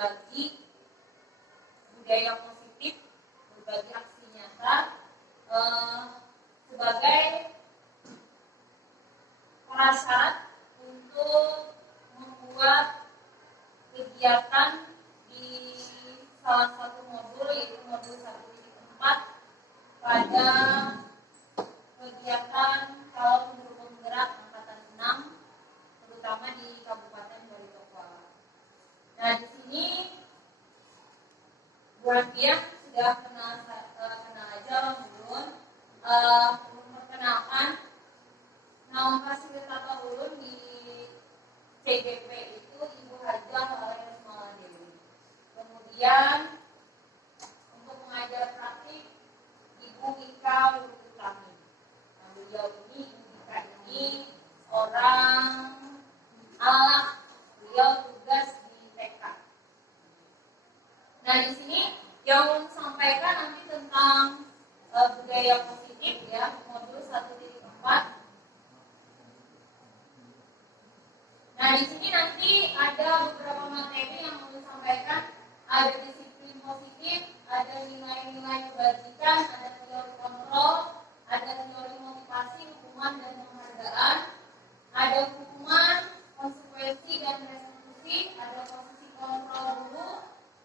berbagi budaya positif, berbagi aksi nyata sebagai prasyarat untuk membuat kegiatan di salah satu modul, yaitu modul 1.4 pada kegiatan calon guru penggerak angkatan 6, terutama di Kabupaten Baritokwala. Nah, di sini buat dia sudah kenal aja ulun, memperkenalkan nama fasilitator ulun di CGP itu Ibu Hajah Rusmala Dewi. Kemudian untuk mengajar praktik Ibu Ika Lututami. Nah, beliau ini, Ibu Ika ini orang alat, beliau tugas di TK. Nah, di sini yang sampaikan nanti tentang budaya positif ya, modul 1.4. Nah, di sini nanti ada beberapa materi yang mau disampaikan. Ada disiplin positif, ada nilai-nilai kebajikan, ada teori kontrol, ada teori motivasi, hukuman dan penghargaan, ada hukuman, konsekuensi dan restitusi, ada posisi kontrol dulu,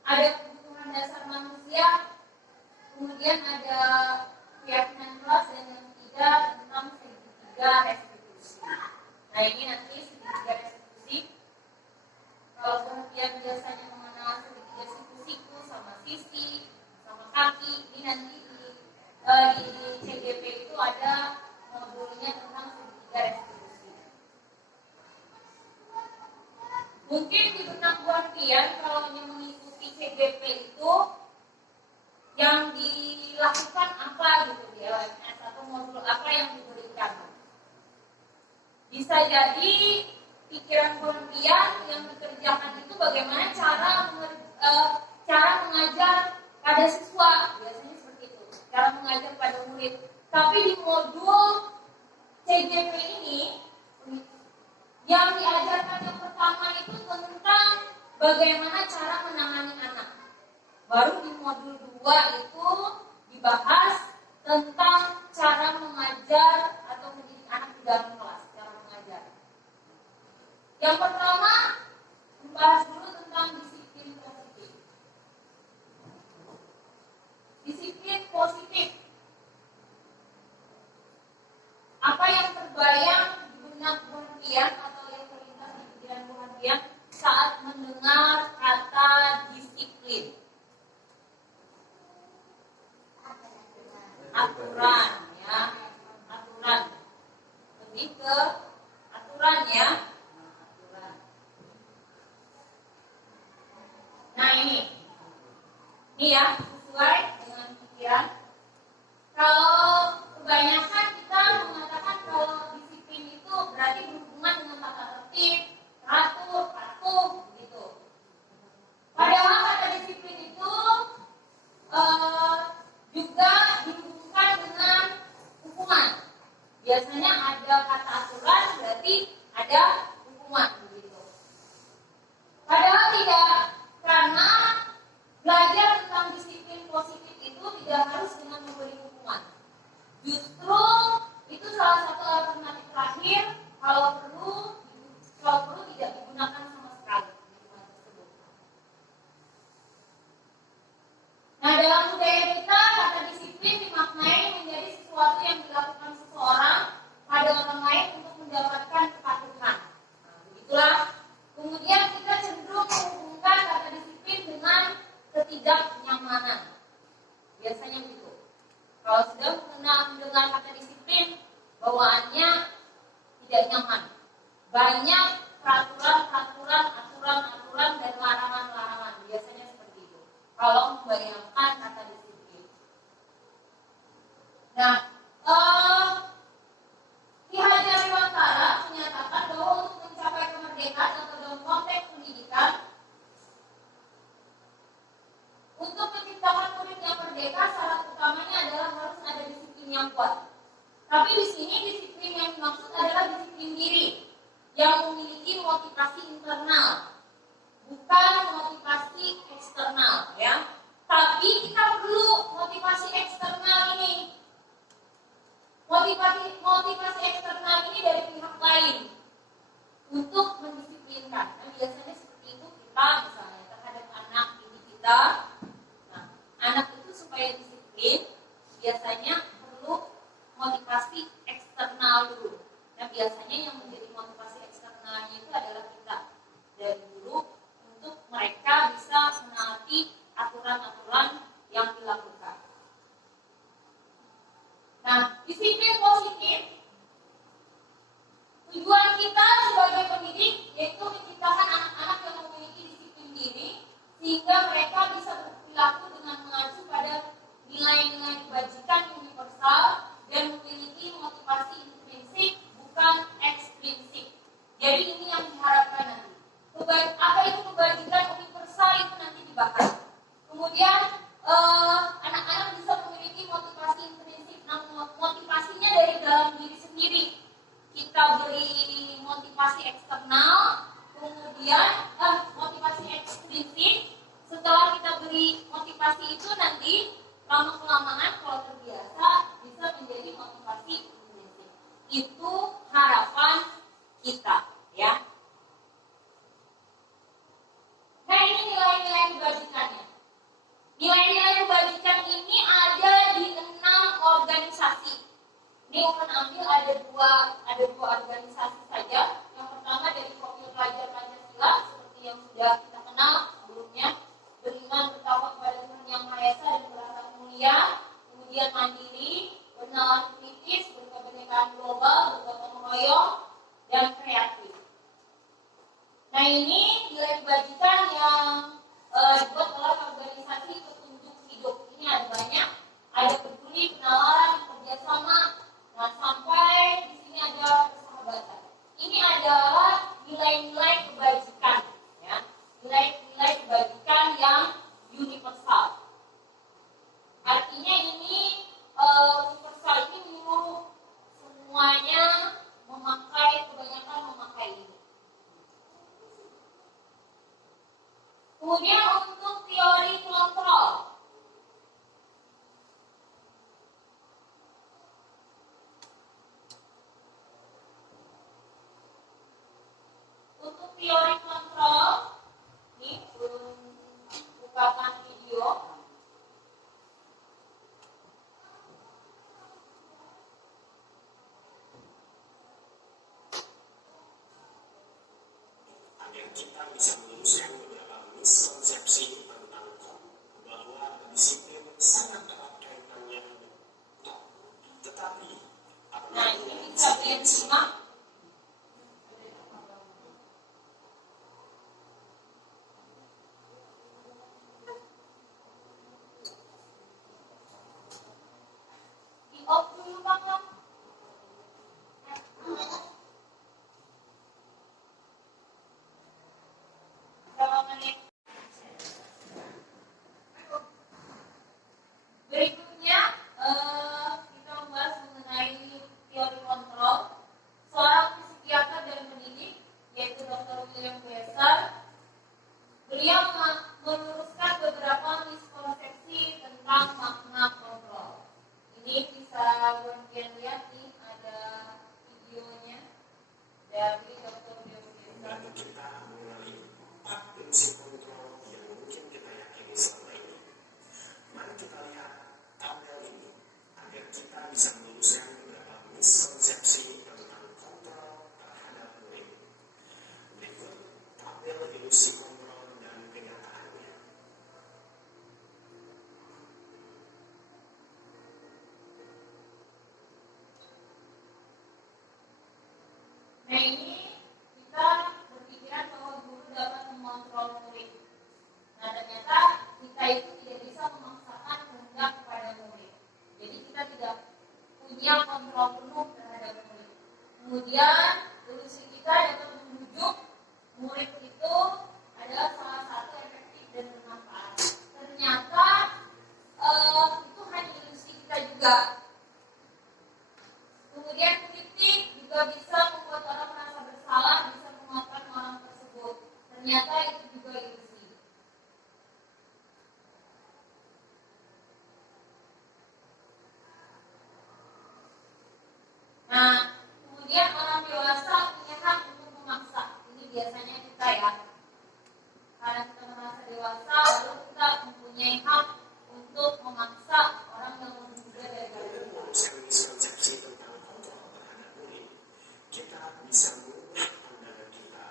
ada kebutuhan dasar manusia, kemudian ada keyakinan kelas, dan yang ketiga tentang segitiga restitusi. Nah, ini nanti segitiga restitusi. Kalau perhatian biasanya mengenal segitiga restitusiku sama sisi, sama kaki, ini nanti di CGP itu ada modulnya tentang segitiga restitusi. Mungkin di benak perhatian kalau yang mengikuti CGP itu yang dilakukan apa gitu di LMS atau modul apa yang diberikan. Bisa jadi pikiran pengertian yang dikerjakan itu bagaimana cara mengajar pada siswa, biasanya seperti itu, cara mengajar pada murid. Tapi di modul CGP ini yang diajarkan yang pertama itu tentang bagaimana cara menangani anak. Baru di modul 2 itu dibahas tentang cara mengajar atau mendidik anak di dalam kelas, cara mengajar. Yang pertama, membahas dulu tentang disiplin positif. Disiplin positif. Apa yang terbayang di benak perhatian atau yang terlintas di pikiran perhatian saat mendengar kata disiplin? Aturan ya, aturan. Lebih ke aturan ya. Nah, ini ya, sesuai dengan pikiran. Kalau kebanyakan kita mengatakan kalau disiplin itu berarti berhubungan dengan tata tertib, teratur, patuh, gitu. Padahal kata disiplin itu juga dihubungkan dengan hukuman. Biasanya ada kata aturan, berarti ada hukuman, begitu. Padahal tidak, karena belajar tentang disiplin yang sudah kita kenal sebelumnya, beriman bertawakal kepada Tuhan Yang Maha Esa dan berakhlak mulia, kemudian mandiri, bernalar kritis, berkebinekaan global, bergotong royong, dan kreatif. Nah, ini nilai kebajikan yang dibuat oleh organisasi petunjuk hidup. Ini ada banyak, ada peduli, penalaran, kerjasama, nah sampai di sini ada persahabatan. Ini adalah nilai-nilai kebajikan, ya, nilai-nilai kebajikan yang universal. Artinya ini universal ini menyeluruh, semuanya kebanyakan memakai ini. Kemudian untuk teori kontrol. Untuk teori kontrol, ini bukakan video. Agar kita bisa meluruskan beberapa miskonsepsi tentang bahwa disiplin sangat erat kaitannya dengan top. Tetapi Nah, ini bisa disimak. Di off dulu Pak. Berapa menit? Berikutnya kita membahas mengenai teori kontrol. Seorang psikiater dan pendidik, yaitu Dr. William Glasser, beliau meluruskan beberapa miskonsepsi tentang makna kontrol. Ini bisa kalian lihat nih, ada videonya dari Dr. William Glasser. lalu kita mengenali 4 prinsip kontrol yang mungkin kita yakini selama ini. Mari kita lihat tabel ini agar kita bisa meluruskan beberapa miskonsepsi tentang kontrol terhadap murid. Berikut tabel ilusi kontrol dan kenyataannya. Nah, ini kita berpikiran bahwa guru dapat mengontrol murid. Nah, ternyata kita itu tidak bisa memaksakan kehendak kepada murid. Jadi kita tidak punya kontrol penuh terhadap murid. Kemudian ilusi kita dapat membujuk murid itu adalah salah satu efektif dan bermanfaat. Ternyata itu hanya ilusi kita juga. Kemudian kritik juga bisa membuat orang merasa bersalah, bisa menguatkan orang tersebut. Ternyata itu juga ilusi. Nah, kemudian orang dewasa punya hak untuk memaksa. Ini biasanya kita ya. Karena kita merasa dewasa, lalu kita mempunyai hak untuk memaksa orang yang lebih muda dari kita. Miskonsepsi tentang kontrol terhadap murid, kita bisa mengubah pandangan kita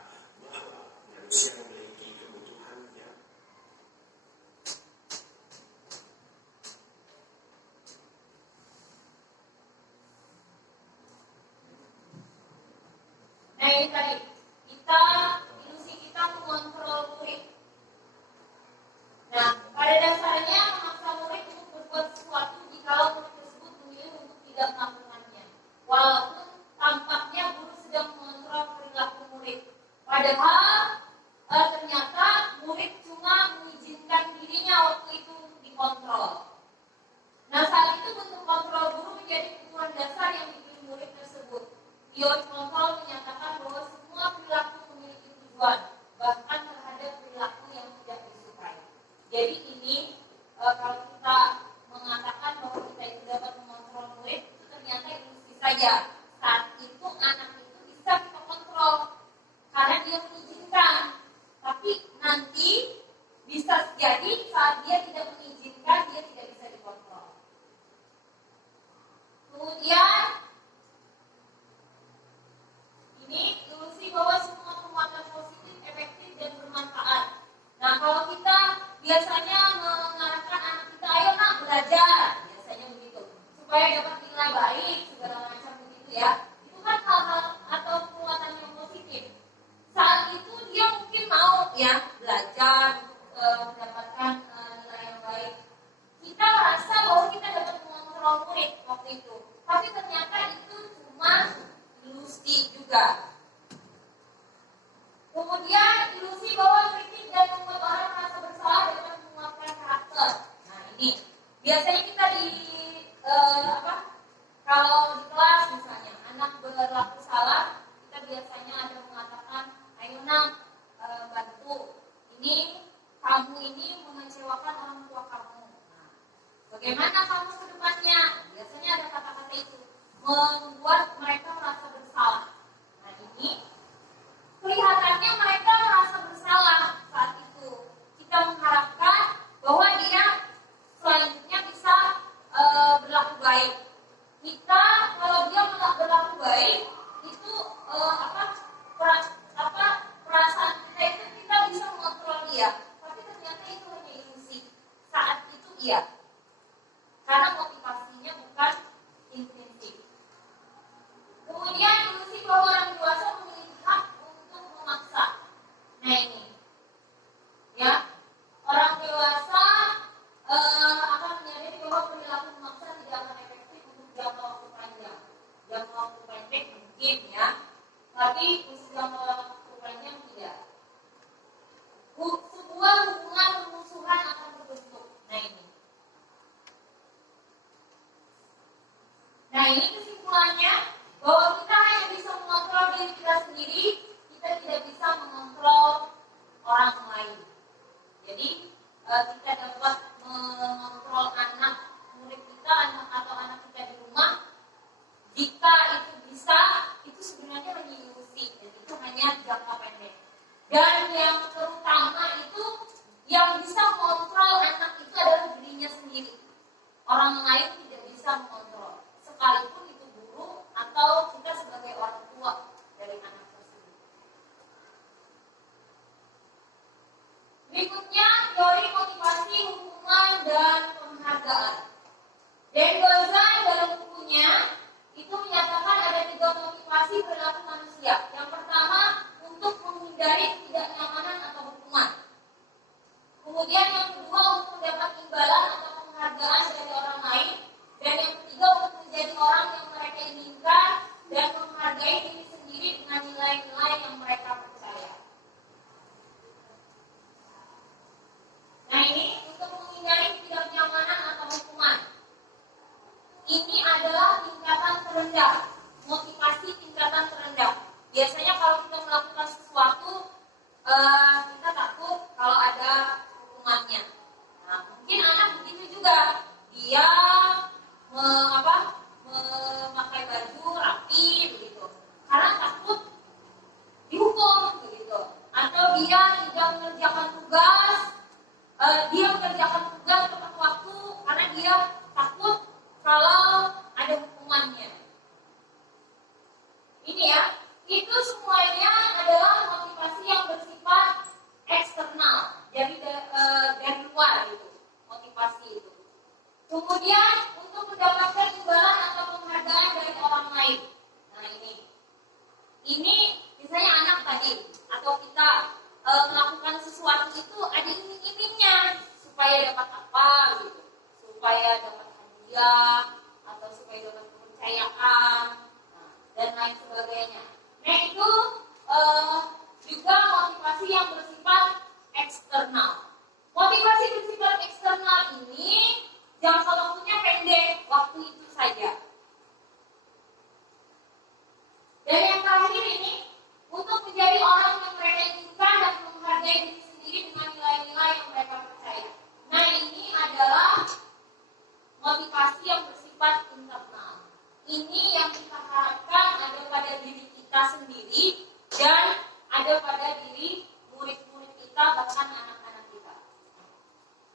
bahwa manusia memiliki kebutuhannya. Nah, ini tadi ilusi kita mengontrol murid. Nah, pada dasarnya memaksa murid untuk berbuat sesuatu jikalau murid tersebut memilih untuk tidak melakukannya. Walaupun tampaknya guru sedang mengontrol perilaku murid. Padahal ternyata murid cuma mengizinkan dirinya waktu itu untuk dikontrol. Nah, saat itu bentuk kontrol guru menjadi kebutuhan dasar yang dipilih murid tersebut. Teori kontrol menyatakan bahwa semua perilaku memiliki tujuan, bahkan terhadap perilaku yang tidak disukai. Jadi ini kalau kita mengatakan bahwa kita itu dapat mengontrol murid, itu ternyata ilusi saja. Saat itu anak itu bisa kita kontrol karena dia mengizinkan. Tapi nanti bisa jadi saat dia tidak mengizinkan, dia tidak bisa dikontrol. Kemudian ini ilusi bahwa semua perbuatan positif, efektif, dan bermanfaat. belajar untuk mendapatkan nilai yang baik. Kita merasa bahwa kita dapat mengontrol murid waktu itu, tapi ternyata itu cuma ilusi juga. Kemudian ilusi bahwa kritik dan membuat orang merasa bersalah dapat menguatkan karakter. Nah ini biasanya kita kalau di kelas misalnya anak berlaku salah, kita biasanya ada mengatakan, ayo nak bantu. Kamu ini mengecewakan orang tua kamu. Nah, bagaimana kamu ke depannya? Biasanya ada kata-kata itu membuat mereka merasa bersalah. Nah ini kelihatannya mereka merasa bersalah saat itu. Kita mengharapkan bahwa dia selanjutnya bisa berlaku baik. Kalau dia berlaku baik, itu perasaan kita itu kita bisa mengontrol dia. Tapi ternyata itu hanya ilusi. Saat itu iya, karena motivasinya bukan intrinsik. Kemudian ilusi bahwa orang dewasa memiliki hak untuk memaksa. Nah ini, ya, orang dewasa akan menyadari bahwa perilaku memaksa tidak akan efektif untuk jangka waktu panjang. Jangka waktu pendek mungkin ya, tapi untuk jangka waktu panjang tidak. Sebuah hubungan permusuhan akan terbentuk. Nah ini kesimpulannya bahwa kita hanya bisa mengontrol diri kita sendiri, kita tidak bisa mengontrol orang lain. Jadi kita dapat mengontrol anak murid kita atau anak kita di rumah. Jika itu bisa, itu sebenarnya hanya ilusi, jadi itu hanya jangka pendek. Dan yang terutama itu yang bisa mengontrol anak itu adalah dirinya sendiri. Orang lain tidak bisa mengontrol, sekalipun itu guru atau kita sebagai orang tua dari anak tersebut. Berikutnya, teori motivasi, hukuman, dan penghargaan. Dan Golzan dalam bukunya itu menyatakan ada 3 motivasi perilaku manusia. Yang pertama, untuk menghindari ketidaknyamanan atau hukuman. Kemudian yang kedua, untuk mendapat imbalan atau penghargaan dari orang lain. Dan yang ketiga, untuk menjadi orang yang mereka inginkan dan menghargai diri sendiri dengan nilai-nilai yang mereka percaya. Nah ini untuk menghindari ketidaknyamanan atau hukuman. Ini adalah tingkatan terendah, motivasi tingkatan terendah. Biasanya kalau kita melakukan sesuatu, kita takut kalau ada hukumannya. Nah, mungkin anak begitu juga. Dia memakai baju rapi begitu, karena takut dihukum begitu. Atau dia tidak mengerjakan tugas, dia mengerjakan tugas tepat waktu karena dia takut kalau ada hukumannya. Ini ya, itu semuanya adalah motivasi yang bersifat eksternal, dari luar itu, motivasi itu. Kemudian untuk mendapatkan imbalan atau penghargaan dari orang lain. Nah ini misalnya anak tadi atau kita melakukan sesuatu itu ada iming-imingnya supaya dapat apa gitu, supaya dapat hadiah atau supaya dapat kepercayaan dan lain sebagainya. Nah itu juga motivasi yang bersifat eksternal. Motivasi bersifat eksternal ini jangka waktunya pendek, waktu itu saja. Dan yang terakhir ini, untuk menjadi orang yang mereka inginkan dan menghargai diri sendiri dengan nilai-nilai yang mereka percaya. Nah ini adalah motivasi yang bersifat internal. Ini yang kita harapkan ada pada diri kita sendiri dan ada pada diri murid-murid kita, bahkan anak-anak kita.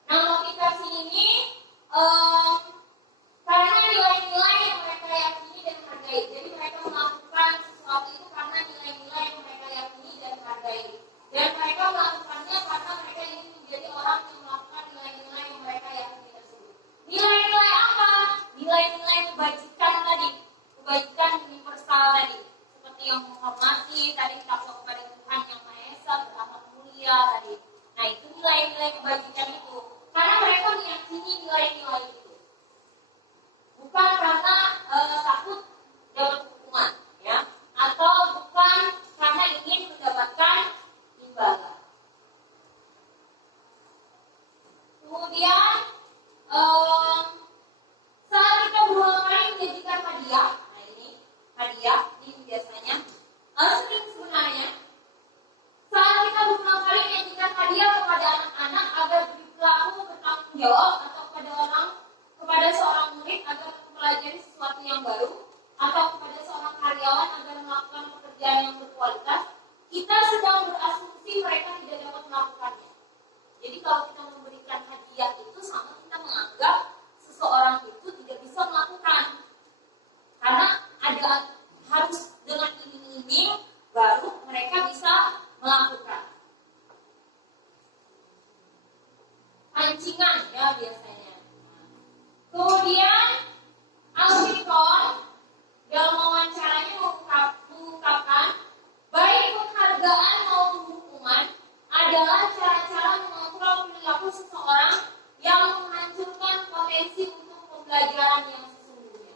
Nah motivasi ini karena nilai-nilai yang mereka yakini dan hargai. Jadi mereka melakukan sesuatu itu karena nilai-nilai yang mereka yakini dan hargai. Dan mereka melakukannya karena mereka ingin menjadi orang yang melakukan nilai-nilai yang mereka yakini tersebut. Nilai-nilai apa? Nilai-nilai kebajikan tadi, kebajikan universal tadi, seperti yang menghormati tadi, takwa kepada Tuhan yang Maha Esa, berakhlak mulia tadi. nilai-nilai kebajikan itu, karena mereka meyakini nilai-nilai itu, bukan karena takut dapat hukuman, ya, atau bukan karena ingin mendapatkan imbalan. Kemudian saat kita berulang kali menjanjikan hadiah, nah ini hadiah ini biasanya sering sebenarnya saat kita berulang kali menjanjikan hadiah kepada anak-anak agar berperilaku bertanggung jawab, atau kepada seorang murid agar mempelajari sesuatu yang baru, atau kepada seorang karyawan agar melakukan pekerjaan yang berkualitas, kita sedang berasumsi mereka tidak dapat melakukannya. Jadi kalau kita memberikan hadiah itu sama kita menganggap seseorang itu tidak bisa melakukan, karena ada harus dengan iming-iming baru mereka bisa melakukan. Pancingan ya biasanya. Kemudian Al-Shikon dalam wawancaranya mengungkapkan baik penghargaan maupun hukuman adalah cara-cara mengontrol perilaku seseorang yang menghancurkan potensi untuk pembelajaran yang sesungguhnya.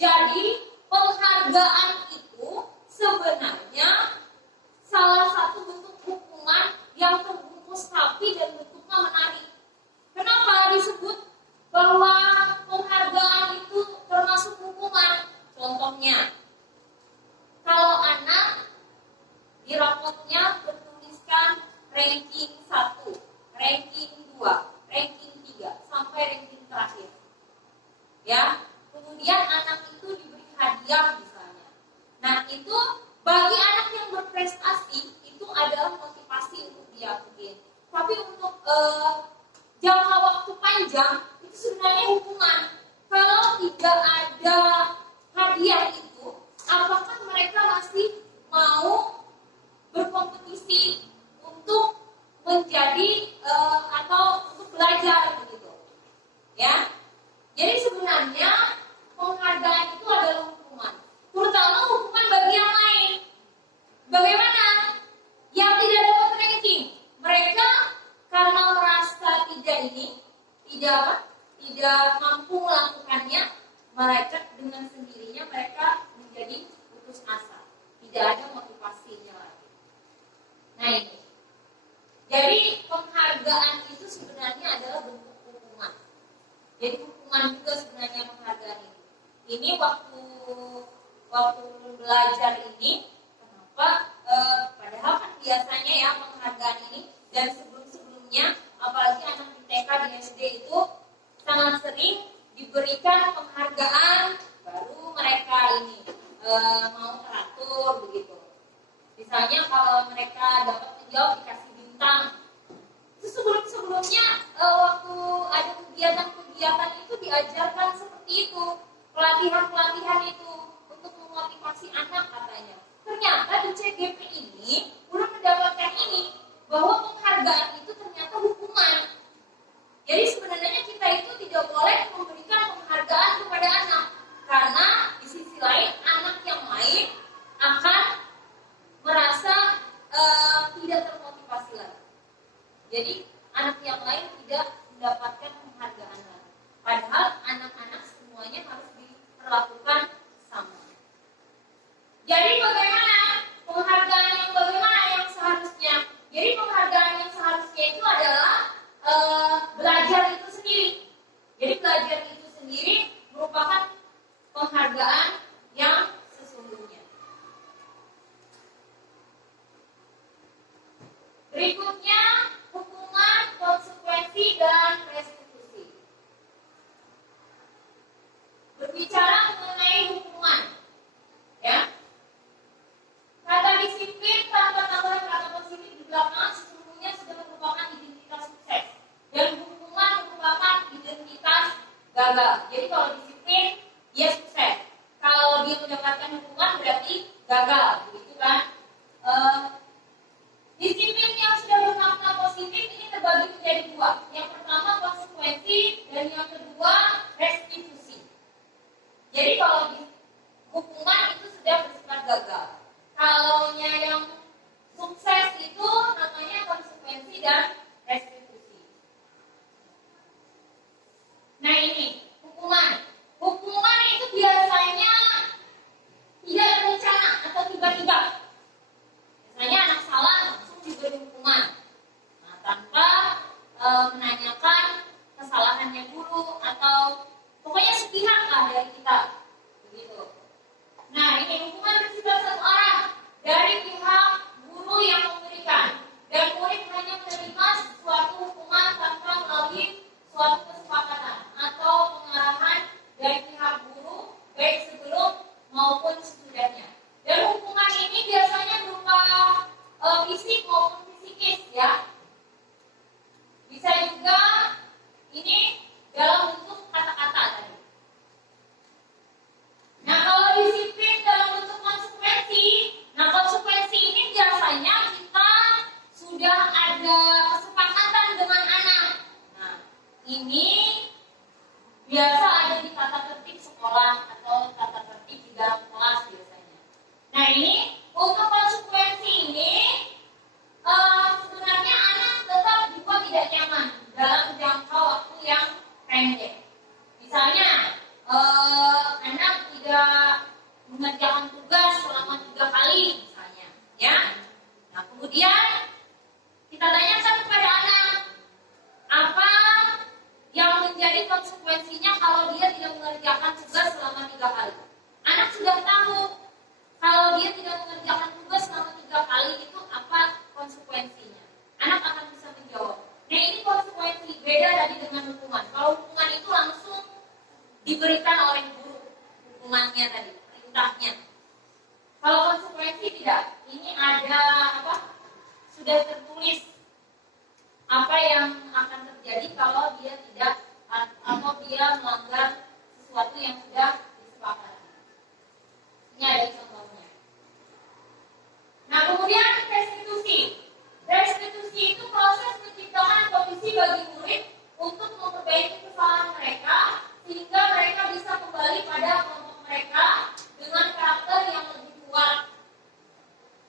Jadi penghargaan itu sebenarnya salah satu bentuk hukuman yang terbungkus rapi dan bentuknya menarik. Kenapa disebut bahwa penghargaan itu termasuk hukuman? Contohnya, kalau anak di rapotnya bertuliskan ranking 1, ranking 2, ranking 3, sampai ranking terakhir. Ya, kemudian anak itu diberi hadiah misalnya. Nah, itu bagi anak yang berprestasi itu adalah motivasi untuk dia mungkin. Tapi untuk jangka waktu panjang itu sebenarnya hukuman. Kalau tidak ada hadiah itu, apakah mereka masih mau berkompetisi untuk menjadi atau untuk belajar begitu? Ya. Jadi sebenarnya penghargaan itu adalah hukuman, terutama hukuman bagi yang lain. Bagaimana? Yang tidak dapat ranking, mereka karena merasa tidak mampu melakukannya, mereka dengan sendirinya mereka menjadi putus asa, tidak ada motivasinya lagi. Nah ini, jadi penghargaan itu sebenarnya adalah bentuk hukuman. Jadi hukuman juga sebenarnya penghargaan itu. Ini waktu belajar ini, kenapa? Padahal kan biasanya ya penghargaan ini dan sebelum-sebelumnya, apalagi anak di TK di SD itu sangat sering diberikan penghargaan, baru mereka ini mau teratur begitu. Misalnya kalau mereka dapat menjawab dikasih bintang. Itu sebelumnya waktu ada kegiatan itu diajarkan seperti itu, pelatihan itu untuk memotivasi anak katanya. Ternyata di CGP ini udah mendapatkan ini, bahwa penghargaan itu ternyata hukuman. Jadi sebenarnya kita itu tidak boleh memberikan penghargaan kepada anak, karena di sisi lain anak yang lain akan merasa tidak termotivasi lagi. Jadi anak yang lain tidak mendapatkan penghargaan lagi. Padahal anak-anak semuanya harus diperlakukan sama. Jadi bagaimana penghargaan yang seharusnya? Jadi penghargaan yang seharusnya itu adalah belajar itu sendiri. Jadi belajar itu sendiri merupakan penghargaan yang sesungguhnya. Berikutnya hukuman, konsekuensi, dan restitusi. Berbicara mengenai hukuman, ya. Kata disiplin tanpa tambahan kata positif di belakang sesungguhnya sudah merupakan identitas sukses, dan hukuman merupakan identitas gagal. Jadi kalau disiplin dia sukses, kalau dia mendapatkan hukuman berarti gagal, begitu kan? Disiplin yang sudah bermakna positif ini terbagi menjadi dua. Yang pertama konsekuensi, dan yang kedua restitusi. Jadi kalau hukuman itu sudah bersifat gagal. Kalau yang sukses itu namanya konsekuensi dan restitusi. menanyakan kesalahannya guru atau pokoknya sepihak lah dari kita, begitu. Nah, ini hukuman bersifat satu arah dari pihak guru yang memberikan, dan murid hanya menerima suatu hukuman tanpa melalui suatu kesepakatan atau pengarahan dari pihak guru baik sebelum maupun sesudahnya. Dan hukuman ini biasanya berupa fisik maupun psikis, ya. Bisa juga ini dalam bentuk kata-kata tadi. Nah, kalau disiplin dalam bentuk konsekuensi, nah konsekuensi ini biasanya kita sudah ada kesepakatan dengan anak. Nah, ini biasa ada di tata tertib sekolah atau tata tertib di dalam kelas biasanya. Nah, ini untuk konsekuensi ini sebenarnya anak tetap juga tidak nyaman dalam jangka waktu yang pendek. Misalnya, anak tidak mengerjakan tugas selama 3 kali misalnya, ya. Nah, kemudian kita tanyakan kepada anak apa yang menjadi konsekuensinya kalau dia tidak mengerjakan tugas selama 3 kali. Anak sudah tahu kalau dia tidak mengerjakan tugas selama 3 kali itu apa konsekuensinya. Anak akan bisa menjawab. Nah, ini konsekuensi beda tadi dengan hukuman. Kalau hukuman itu langsung diberikan oleh guru, hukumannya tadi, perintahnya. Kalau konsekuensi tidak. Ini ada apa? Sudah tertulis apa yang akan terjadi kalau dia tidak atau dia melanggar sesuatu yang sudah disepakati. Ini ada contohnya. Nah, kemudian restitusi. Restitusi itu proses menciptakan kondisi bagi murid untuk memperbaiki kesalahan mereka sehingga mereka bisa kembali pada kelompok mereka dengan karakter yang lebih kuat.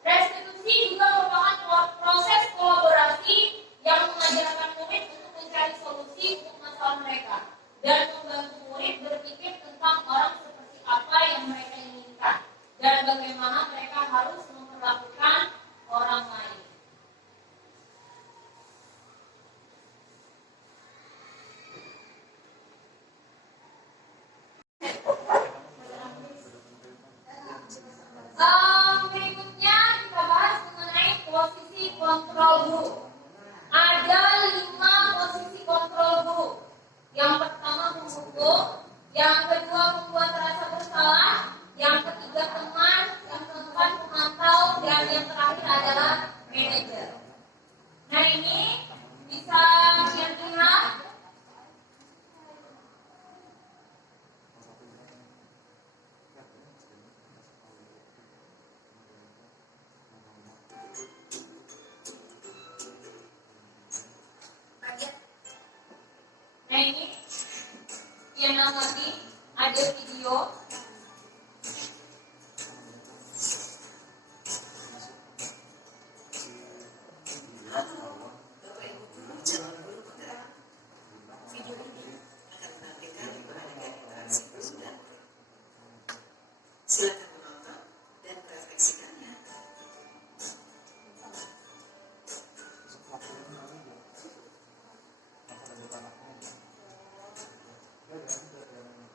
Restitusi juga merupakan proses kolaborasi yang mengajarkan murid untuk mencari solusi untuk masalah mereka dan membantu murid berpikir tentang orang seperti apa yang mereka inginkan dan bagaimana mereka harus memperlakukan orang lain. Berikutnya kita bahas mengenai posisi kontrol guru. Ada 5 posisi kontrol guru. Yang pertama pemukul, yang kedua membuat rasa bersalah, yang ketiga teman, yang keempat pemantau, dan yang terakhir adalah manajer. Nah, ini bisa kalian lihat. Nah, ini yang lagi ada video. Bapak Ibu guru, jangan dulu putar video ini akan menampilkan berbagai interaksi prosedur. Silakan menonton dan merefleksikannya.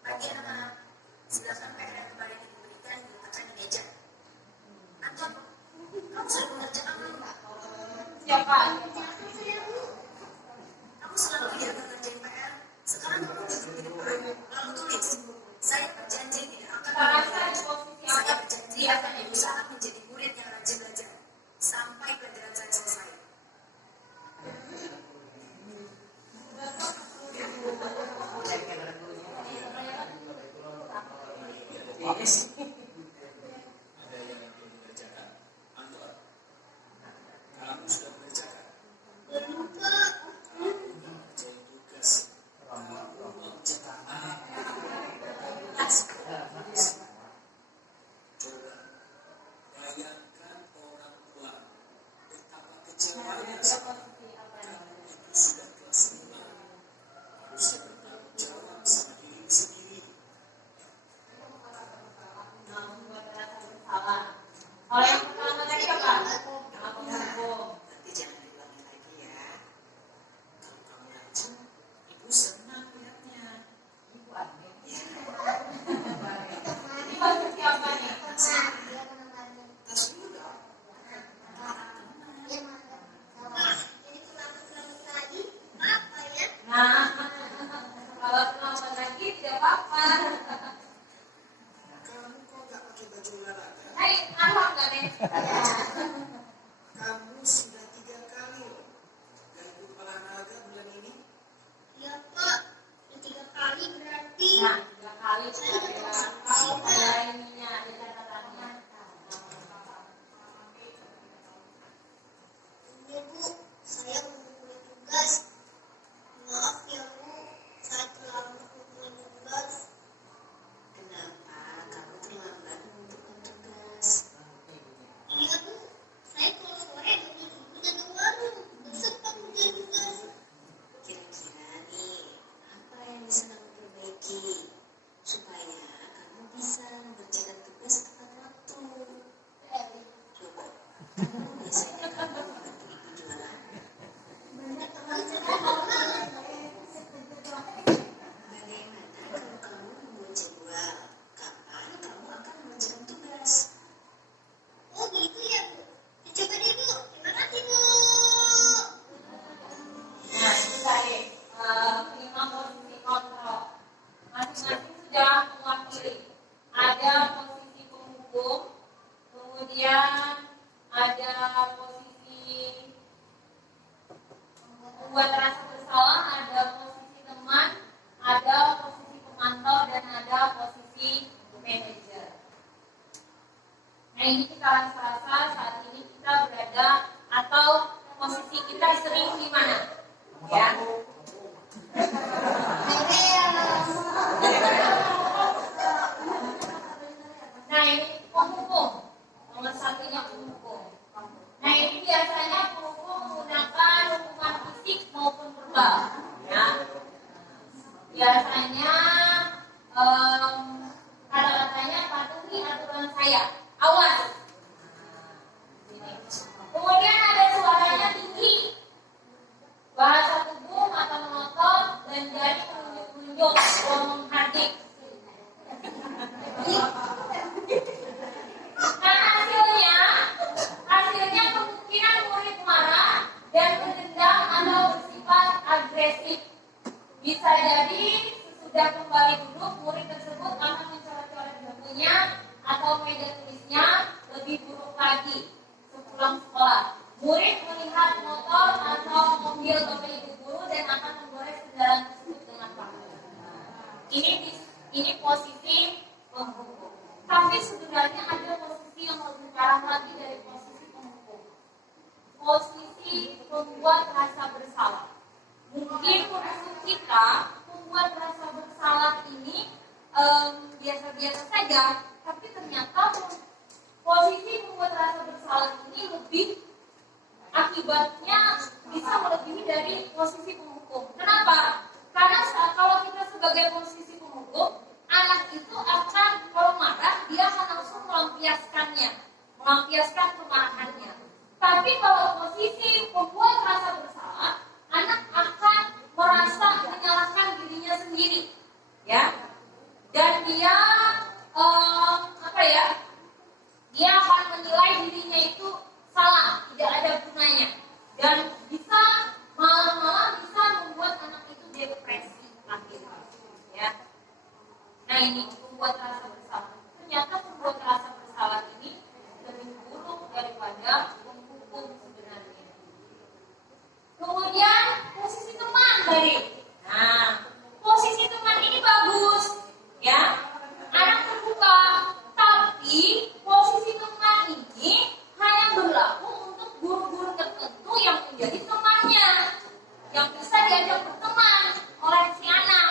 Pagi anak-anak, tunggal. Ya. Biasanya kata-katanya patuhi aturan saya. Awas. Kemudian ada suaranya tinggi, bahasa tubuh, mata melotot, dan jari menunjuk-nunjuk atau menghardik. Nah hasilnya kemungkinan murid marah dan mendendam atau bersifat agresif. Bisa jadi sesudah kembali duduk, murid tersebut akan mencoret-coret bukunya atau meja tulisnya. Lebih buruk lagi, sepulang sekolah, murid melihat motor atau mobil bapak ibu guru dan akan menggores kendaraan tersebut dengan paksa. Ini posisi penghukum. Tapi sebenarnya ada posisi yang lebih parah lagi dari posisi penghukum. Posisi membuat rasa bersalah. Mungkin menurut kita membuat rasa bersalah ini biasa-biasa saja, tapi ternyata posisi membuat rasa bersalah ini lebih akibatnya bisa melebihi dari posisi penghukum. Kenapa? Karena kalau kita sebagai posisi penghukum, anak itu akan kalau marah dia akan langsung melampiaskan kemarahannya. Tapi kalau posisi membuat rasa bersalah, anak akan merasa menyalahkan dirinya sendiri, ya. Dan dia dia akan menilai dirinya itu salah, tidak ada gunanya, dan bisa malah bisa membuat anak itu depresi akhirnya, ya. Nah ini membuat rasa bersalah. Ternyata membuat rasa bersalah ini lebih buruk daripada menghukum sebenarnya. Kemudian posisi teman tadi. Nah posisi teman ini bagus, ya. Anak terbuka, tapi posisi teman ini hanya berlaku untuk guru-guru tertentu yang menjadi temannya, yang bisa diajak berteman oleh si anak.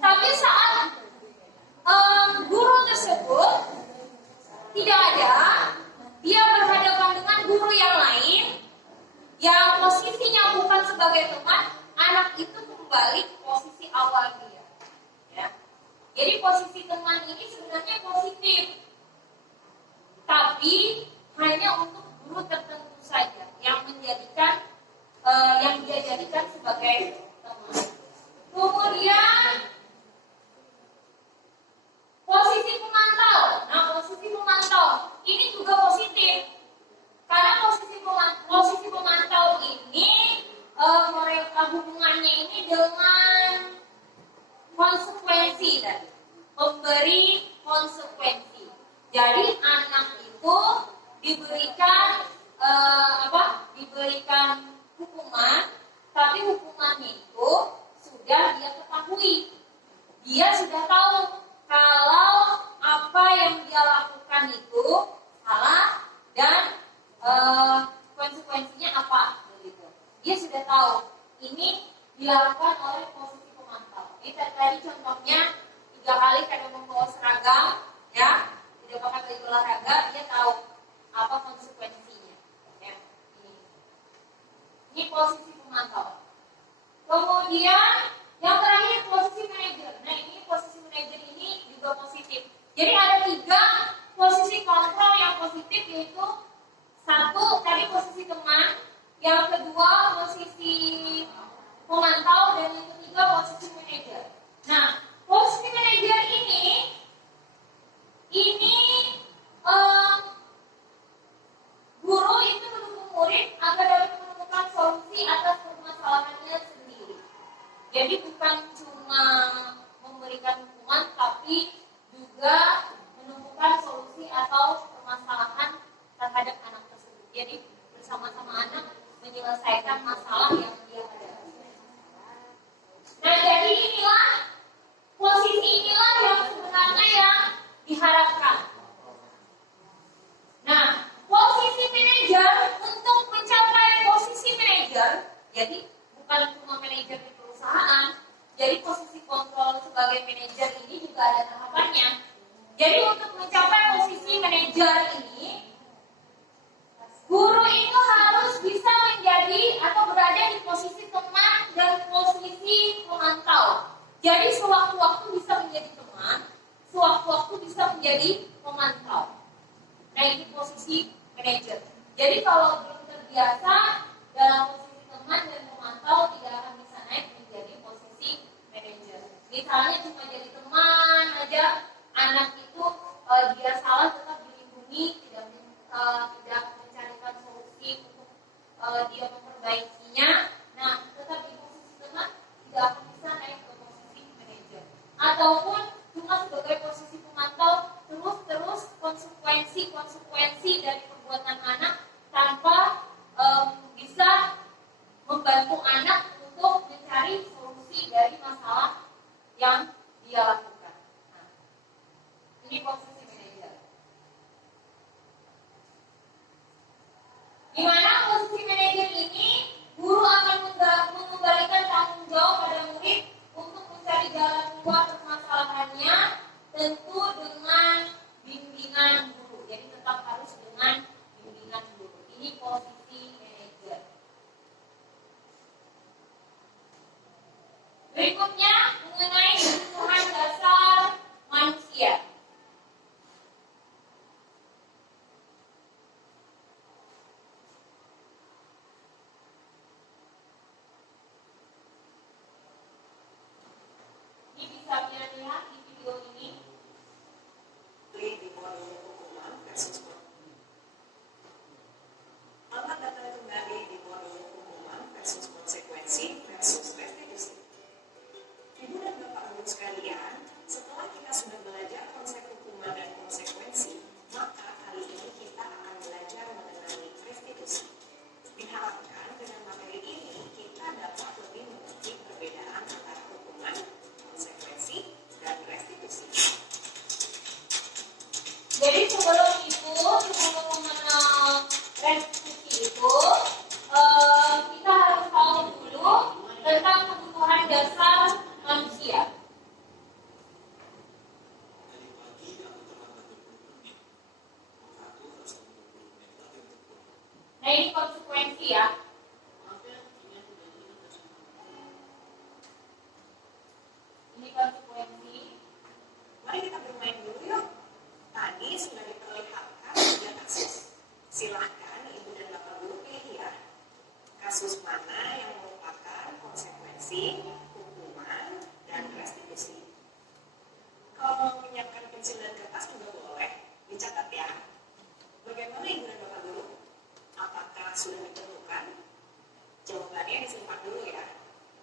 Tapi saat guru tersebut tidak ada, dia berhadapan dengan guru yang lain yang posisinya bukan sebagai teman, anak itu kembali ke posisi awal dia, ya. Jadi posisi teman ini sebenarnya positif, tapi hanya untuk guru tertentu saja yang menjadikan yang dia jadikan sebagai teman. Kemudian posisi pemantau. Nah posisi pemantau ini juga positif karena posisi pemantau ini mereka hubungannya ini dengan konsekuensi tadi, memberi konsekuensi. Jadi anak itu diberikan diberikan hukuman, tapi hukumannya itu sudah dia ketahui. Dia sudah tahu kalau apa yang dia lakukan itu salah dan konsekuensinya apa, begitu. Dia sudah tahu. Ini dilakukan oleh posisi pemantau. Ini tadi contohnya 3 kali kadang membawa seragam, ya, tidak pakai baju olahraga, dia tahu apa konsekuensinya. Ya, ini posisi pemantau. Kemudian yang terakhir posisi manajer. Nah ini posisi manajer ini juga positif. Jadi ada 3 posisi kontrol yang positif, yaitu 1 tadi posisi teman, yang kedua posisi pemantau, dan yang ketiga posisi manajer. Nah posisi manajer ini guru itu mendukung murid agar dapat menemukan solusi atas permasalahannya sendiri. Jadi bukan cuma memberikan hukuman, tapi juga menemukan solusi atau permasalahan terhadap anak tersebut. Jadi bersama-sama anak menyelesaikan masalah yang dia hadapi. Nah jadi posisi inilah yang sebenarnya yang diharapkan. Nah posisi manajer, untuk mencapai posisi manajer, jadi bukan cuma manajer di perusahaan, jadi posisi kontrol sebagai manajer ini juga ada tahapannya. Jadi untuk mencapai posisi manajer ini, guru itu harus bisa menjadi atau berada di posisi teman dan Jadi sewaktu-waktu bisa menjadi teman, sewaktu-waktu bisa menjadi pemantau. Nah, ini posisi manajer. Jadi kalau belum terbiasa dalam posisi teman dan pemantau, tidak akan bisa naik menjadi posisi manajer. Misalnya cuma jadi teman aja, anak itu dia salah tetap dilindungi, tidak mencarikan solusi untuk dia memperbaikinya. Nah, tetap di posisi teman tidak akan bisa naik ke posisi manajer. Ataupun cuma sebagai posisi pemantau, terus konsekuensi dari perbuatan anak tanpa bisa membantu anak untuk mencari solusi dari masalah yang dia lakukan. Nah, ini posisi manajer. Di mana posisi manajer ini, guru akan mengembalikan tanggung jawab pada murid untuk mencari jalan keluar permasalahannya, tentu dengan bimbingan guru. Jadi tetap harus dengan bimbingan guru. Ini posisi manajer. Berikutnya mengenai kebutuhan dasar manusia. Ini bisa lihat di video ini. Di modul hukuman versus Selamat datang kembali di modul hukuman versus konsekuensi versus restitusi. Ibu dan Bapak Guru sekalian, setelah kita sudah belajar konsep hukuman dan konsekuensi, maka kali ini kita akan belajar mengenai restitusi. Diharapkan dengan materi ini kita dapat lebih mengerti perbedaan antara hukuman, konsekuensi, dan restitusi. Jadi sebelum mengenal restitusi itu, kita harus tahu dulu tentang kebutuhan dasar manusia. Nah, ini konsekuensi ya. Ini konsekuensi. Mari kita bermain dulu yuk. Tadi sudah diperlihatkan 3 kasus. Silahkan Ibu dan Bapak Guru pilih ya. Kasus mana yang merupakan konsekuensi, hukuman, dan restitusi. Kalau mau menyiapkan pensil dan kertas juga boleh. Dicatat ya. Bagaimana Ibu dan Bapak Guru? Apakah sudah ditentukan? Jawabannya disimpan dulu ya.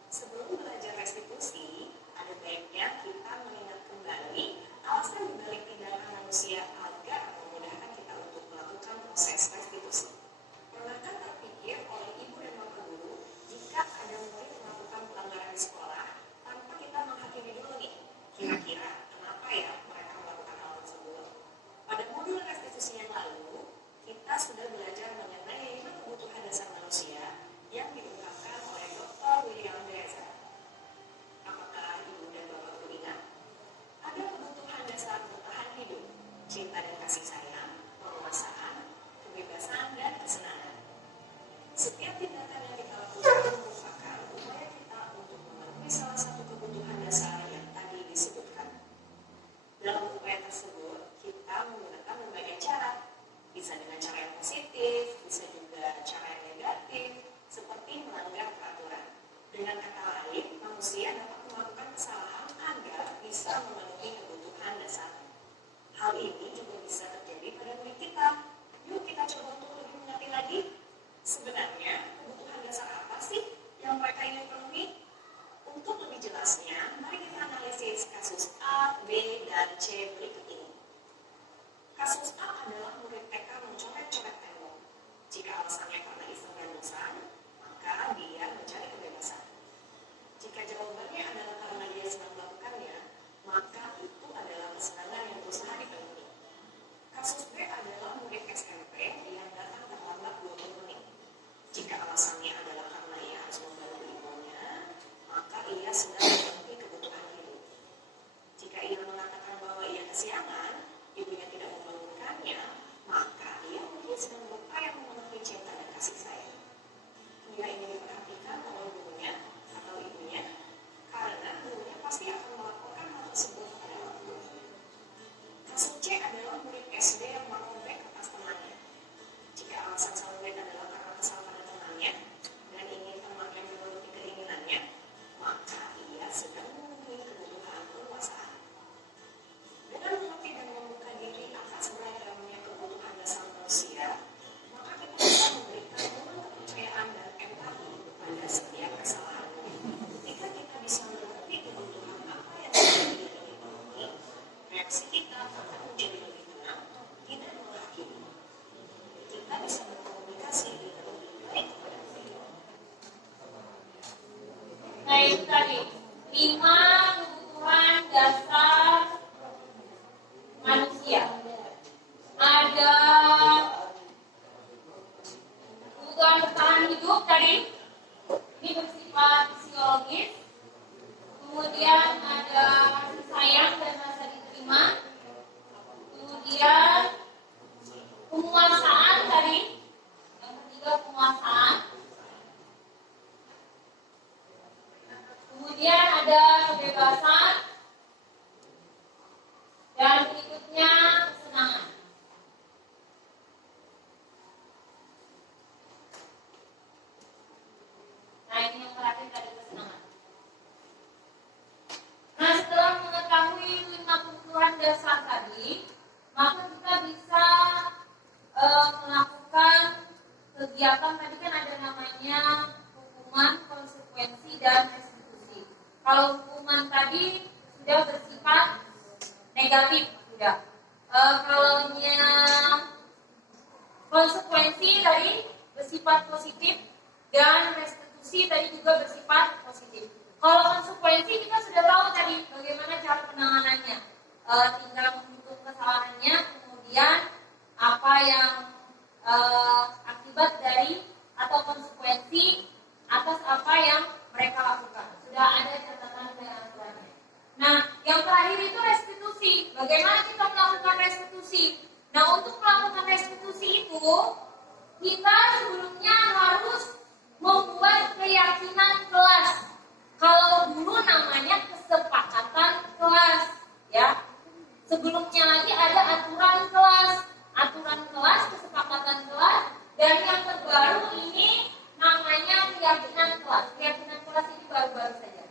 Sebelum belajar restitusi, ada baiknya kita mengingat kembali alasan dibalik tindakan manusia agar memudahkan kita untuk melakukan proses restitusi. Pernahkah terpikir oleh Ibu dan Bapak Guru jika ada murid melakukan pelanggaran di sekolah tanpa kita menghakimi dulu nih? Kira-kira kenapa ya mereka melakukan hal tersebut? Pada modul restitusi yang lalu, kita sudah belajar mengenai 5 kebutuhan dasar manusia yang diungkapkan oleh Dr. William Beza. Apakah Ibu dan Bapak Guru ingat? Ada kebutuhan dasar bertahan hidup, cinta dan kasih sayang, penguasaan, kebebasan, dan kesenangan. Setiap tindakan yang kita lakukan merupakan upaya kita untuk memenuhi salah satu kebutuhan dasar yang tadi disebutkan. Dalam upaya tersebut, kita menggunakan berbagai cara. Bisa dengan cara yang positif, bisa juga cara yang negatif, seperti melanggar peraturan. Dengan kata lain, manusia dapat melakukan kesalahan agar bisa memenuhi kebutuhan dasar. Hal ini juga bisa terjadi pada diri kita. Yuk kita coba untuk lebih mengerti lagi. Sebenarnya kebutuhan dasar apa sih yang mereka ingin penuhi? Untuk lebih jelasnya, mari kita analisis kasus A, B, dan C berikut ini. Kasus A adalah murid TK mencoret-coret tembok. Jika alasannya karena iseng dan bosan, maka dia mencari kebebasan. Jika jawabannya adalah karena dia sedang melakukannya, maka itu adalah kesenangan yang berusaha dipenuhi. Kasus B adalah murid SMP yang datang terlambat 20 menit. Jika alasannya adalah karena ia harus membantu ibunya, maka ia sedang memenuhi kebutuhan hidup. Jika ia mengatakan bahwa ia kesiangan, ibunya tidak membangunkannya, maka ia mungkin sedang berupaya memenuhi cinta dan kasih sayang. Dia ingin diperhatikan oleh gurunya atau ibunya, karena gurunya pasti Nah itu tadi 5 kebutuhan dasar manusia. Ada kebutuhan bertahan hidup tadi, ini bersifat fisiologis. Kemudian ada kasih sayang dan rasa diterima. Kemudian penguasaan tadi, yang ketiga penguasaan. Kemudian ada kebebasan. Dan berikutnya kesenangan. Nah ini yang terakhir tadi kesenangan. Nah setelah mengetahui 5 kebutuhan dasar tadi, maka kita bisa melakukan kegiatan tadi kan ada namanya hukuman, konsekuensi, dan restitusi. Kalau hukuman tadi sudah bersifat negatif sudah. Kalau konsekuensi tadi bersifat positif dan restitusi tadi juga bersifat positif. Kalau konsekuensi kita sudah tahu tadi bagaimana cara penanganannya, tinggal menghitung kesalahannya, kemudian apa yang akibat dari atau konsekuensi atas apa yang mereka lakukan. Sudah ada catatan dan aturannya. Nah, yang terakhir itu restitusi. Bagaimana kita melakukan restitusi? Nah, untuk melakukan restitusi itu, kita sebelumnya harus membuat keyakinan kelas. Kalau dulu namanya kesepakatan kelas, ya. Sebelumnya lagi ada aturan kelas, kesepakatan kelas, dan yang terbaru ini namanya keyakinan kelas. Keyakinan kelas ini baru-baru saja.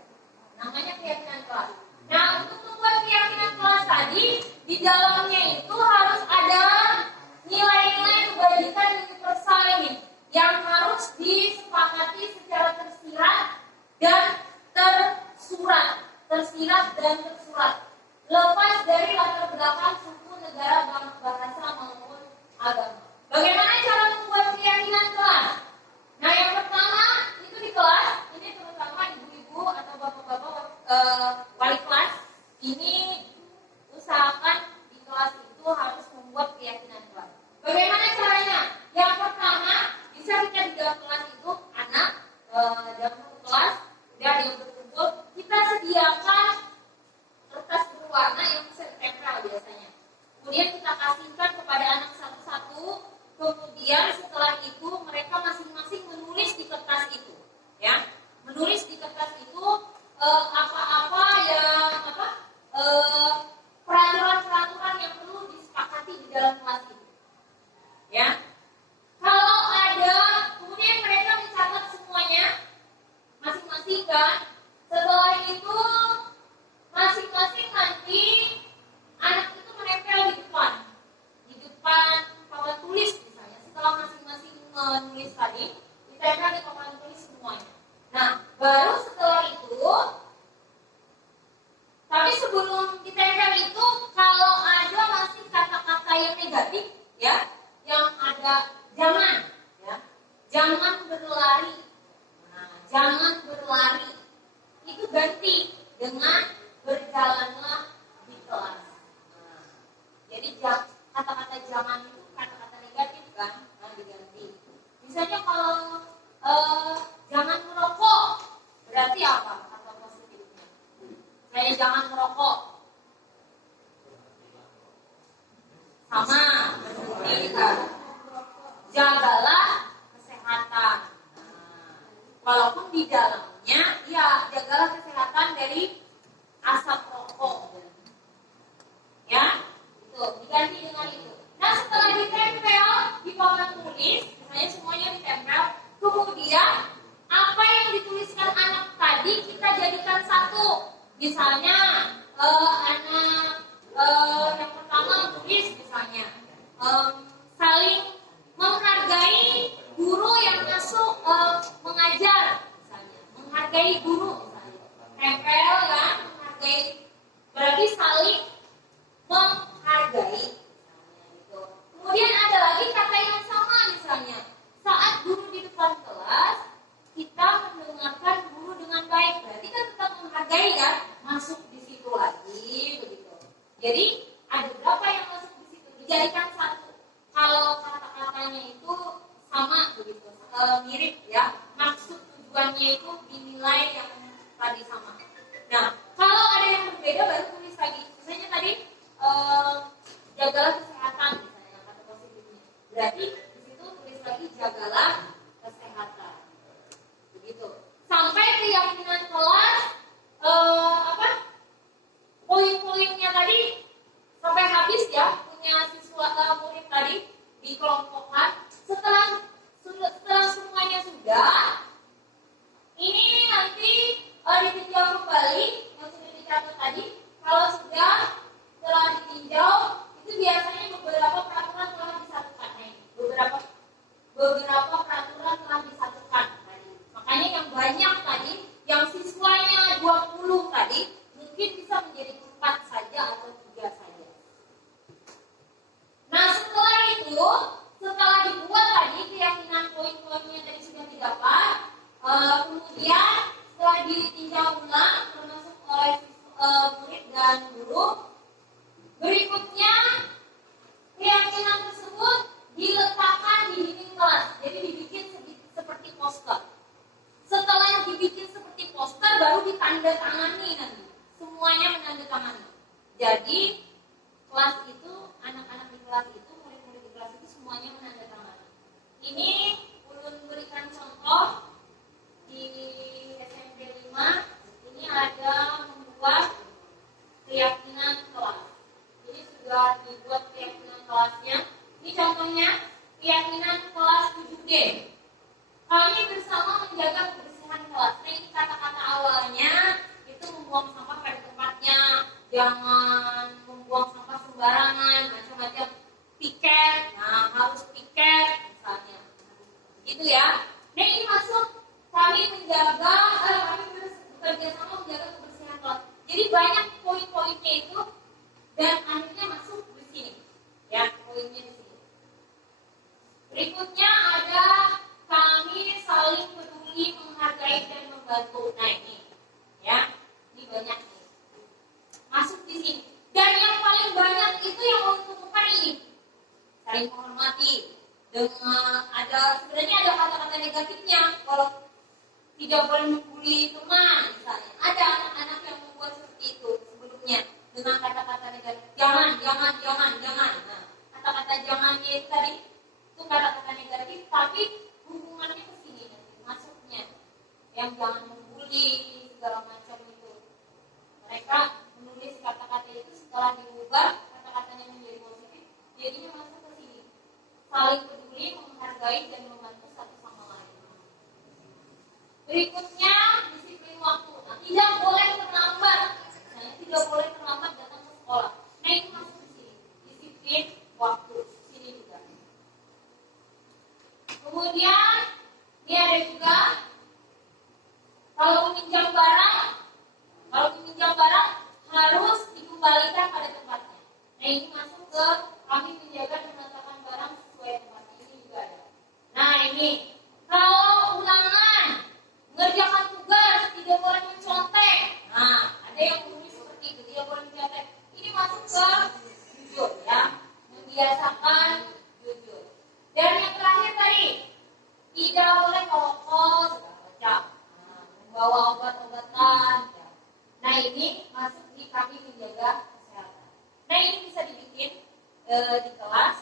Namanya keyakinan kelas. Nah, untuk membuat keyakinan kelas tadi, di dalamnya itu harus ada nilai-nilai kebajikan universal ini yang harus disepakati secara tersirat dan tersurat. Lepas dari latar belakang suku, negara, bahasa maupun agama. Bagaimana cara membuat keyakinan kelas? Nah, yang pertama itu di kelas, ini terutama ibu-ibu atau bapak-bapak wali kelas, ini usahakan di kelas itu harus membuat keyakinan kelas. Bagaimana caranya? Yang pertama, bisa kita di dalam kelas itu anak dalam kelas, dan yang berkumpul, kita sediakan kertas berwarna yang bisa ditempel biasanya. Kemudian kita kasihkan kepada anak satu-satu. Kemudian setelah itu mereka masing-masing menulis di kertas itu, ya, menulis di kertas itu apa-apa yang peraturan-peraturan yang perlu disepakati di dalam kelas itu, ya. Kalau ada, kemudian mereka mencatat semuanya masing-masing kan. Setelah itu masing-masing nanti anak itu menempel di depan papan tulis misalnya. Setelah masing-masing menulis tadi, ditempel di papan tulis semuanya. Nah, baru setelah itu, tapi sebelum ditempel itu, kalau ada masih kata-kata yang negatif, ya, yang ada jangan, ya, jangan berlari. Nah, jangan berlari itu ganti dengan berjalanlah di kelas. Nah, jadi kata-kata jangan itu kata-kata negatif kan, diganti. Misalnya kalau jangan merokok, berarti apa kata positifnya? Saya jangan merokok, sama berhenti kan. Jagalah kesehatan. Nah, walaupun di dalamnya, ya jagalah kesehatan dari asap rokok, ya, itu diganti dengan itu. Nah, setelah ditempel di papan tulis, misalnya semuanya ditempel, kemudian apa yang dituliskan anak tadi kita jadikan satu. Misalnya anak yang pertama tulis misalnya saling menghargai guru yang masuk mengajar, misalnya menghargai guru, misalnya tempel kan, menghargai berarti saling menghargai, misalnya gitu. Kemudian ada lagi kata yang sama, misalnya saat guru di depan kelas kita mendengarkan guru dengan baik. Jadi ada berapa yang masuk di situ? Dijadikan satu. Kalau kata-katanya itu sama begitu, mirip ya. Maksud tujuannya itu dinilai yang tadi sama. Nah, kalau ada yang berbeda baru tulis lagi. Misalnya tadi jagalah kesehatan misalnya kata positifnya. Berarti di situ tulis lagi jagalah kesehatan. Begitu. Sampai keyakinan kelas poin-poinnya tadi sampai habis ya, punya siswa murid tadi dikelompokkan. Setelah semuanya sudah, ini nanti ditinjau kembali yang sudah dicatat tadi. Kalau sudah telah ditinjau, itu biasanya beberapa peraturan telah disatukan. Beberapa peraturan telah disatukan tadi. Makanya yang banyak tadi, yang siswanya 20 tadi, mungkin bisa menjadi 4 saja atau 3 saja. Nah, setelah itu, setelah dibuat tadi keyakinan poin-poinnya tadi sudah didapat, kemudian setelah ditinjau ulang termasuk oleh murid dan guru, berikutnya keyakinan tersebut diletakkan di dinding kelas. Jadi dibikin seperti poster. Setelah dibikin seperti poster baru ditandatangani nanti. Semuanya menandatangani. Jadi kelas itu, anak-anak di kelas itu, murid-murid di kelas itu semuanya menandatangani. Ini ulun berikan contoh di SMP 5. Ini ada membuat keyakinan kelas. Ini sudah dibuat keyakinan kelasnya. Ini contohnya keyakinan kelas 7D. Kami bersama menjaga kebersihan kelas. Nah, ini kata-kata awalnya itu membuang sampah pada tempatnya, jangan membuang sampah sembarangan, macam-macam. Piket, nah harus piket misalnya. Gitu ya. Nah, ini masuk kami menjaga, kami bekerja sama menjaga kebersihan kelas. Jadi banyak poin-poinnya itu dan akhirnya masuk di sini. Ya, poinnya di sini. Berikutnya ada kami saling peduli, menghargai dan membantu. Nah, ini ya, ini banyak nih. Masuk di sini. Dan yang paling banyak itu yang menentukan ini. Saling menghormati. Dengan sebenarnya ada kata-kata negatifnya. Kalau tidak boleh membuli teman misalnya. Ada anak-anak yang membuat seperti itu sebelumnya dengan kata-kata negatif. Jangan. Nah, kata-kata jangannya itu tadi itu kata-kata negatif, tapi hubungannya ke sini masuknya. Yang jangan membuli segala macam itu. Mereka menulis kata-kata itu setelah diubah kata-katanya menjadi positif, jadinya masuk ke sini. Saling peduli, menghargai dan membantu satu sama lain. Berikutnya disiplin waktu. Nah, tidak boleh terlambat. Misalnya tidak boleh terlambat datang ke sekolah. Nah, itu masuk di sini. Disiplin waktu. Sini juga. Kemudian ini ada juga kalau meminjam barang harus dikembalikan pada tempatnya. Nah, ini masuk ke kami menjaga dan meletakkan barang sesuai tempatnya. Ini juga ada. Nah, ini kalau ulangan mengerjakan tugas tidak boleh mencontek. Nah, ada yang menulis seperti itu, tidak boleh mencontek. Ini masuk ke jujur ya, membiasakan jujur. Dan yang terakhir tadi, tidak boleh merokok segala macam. Membawa obat-obatan. Ya. Nah, ini masuk di kami menjaga kesehatan. Nah, ini bisa dibikin di kelas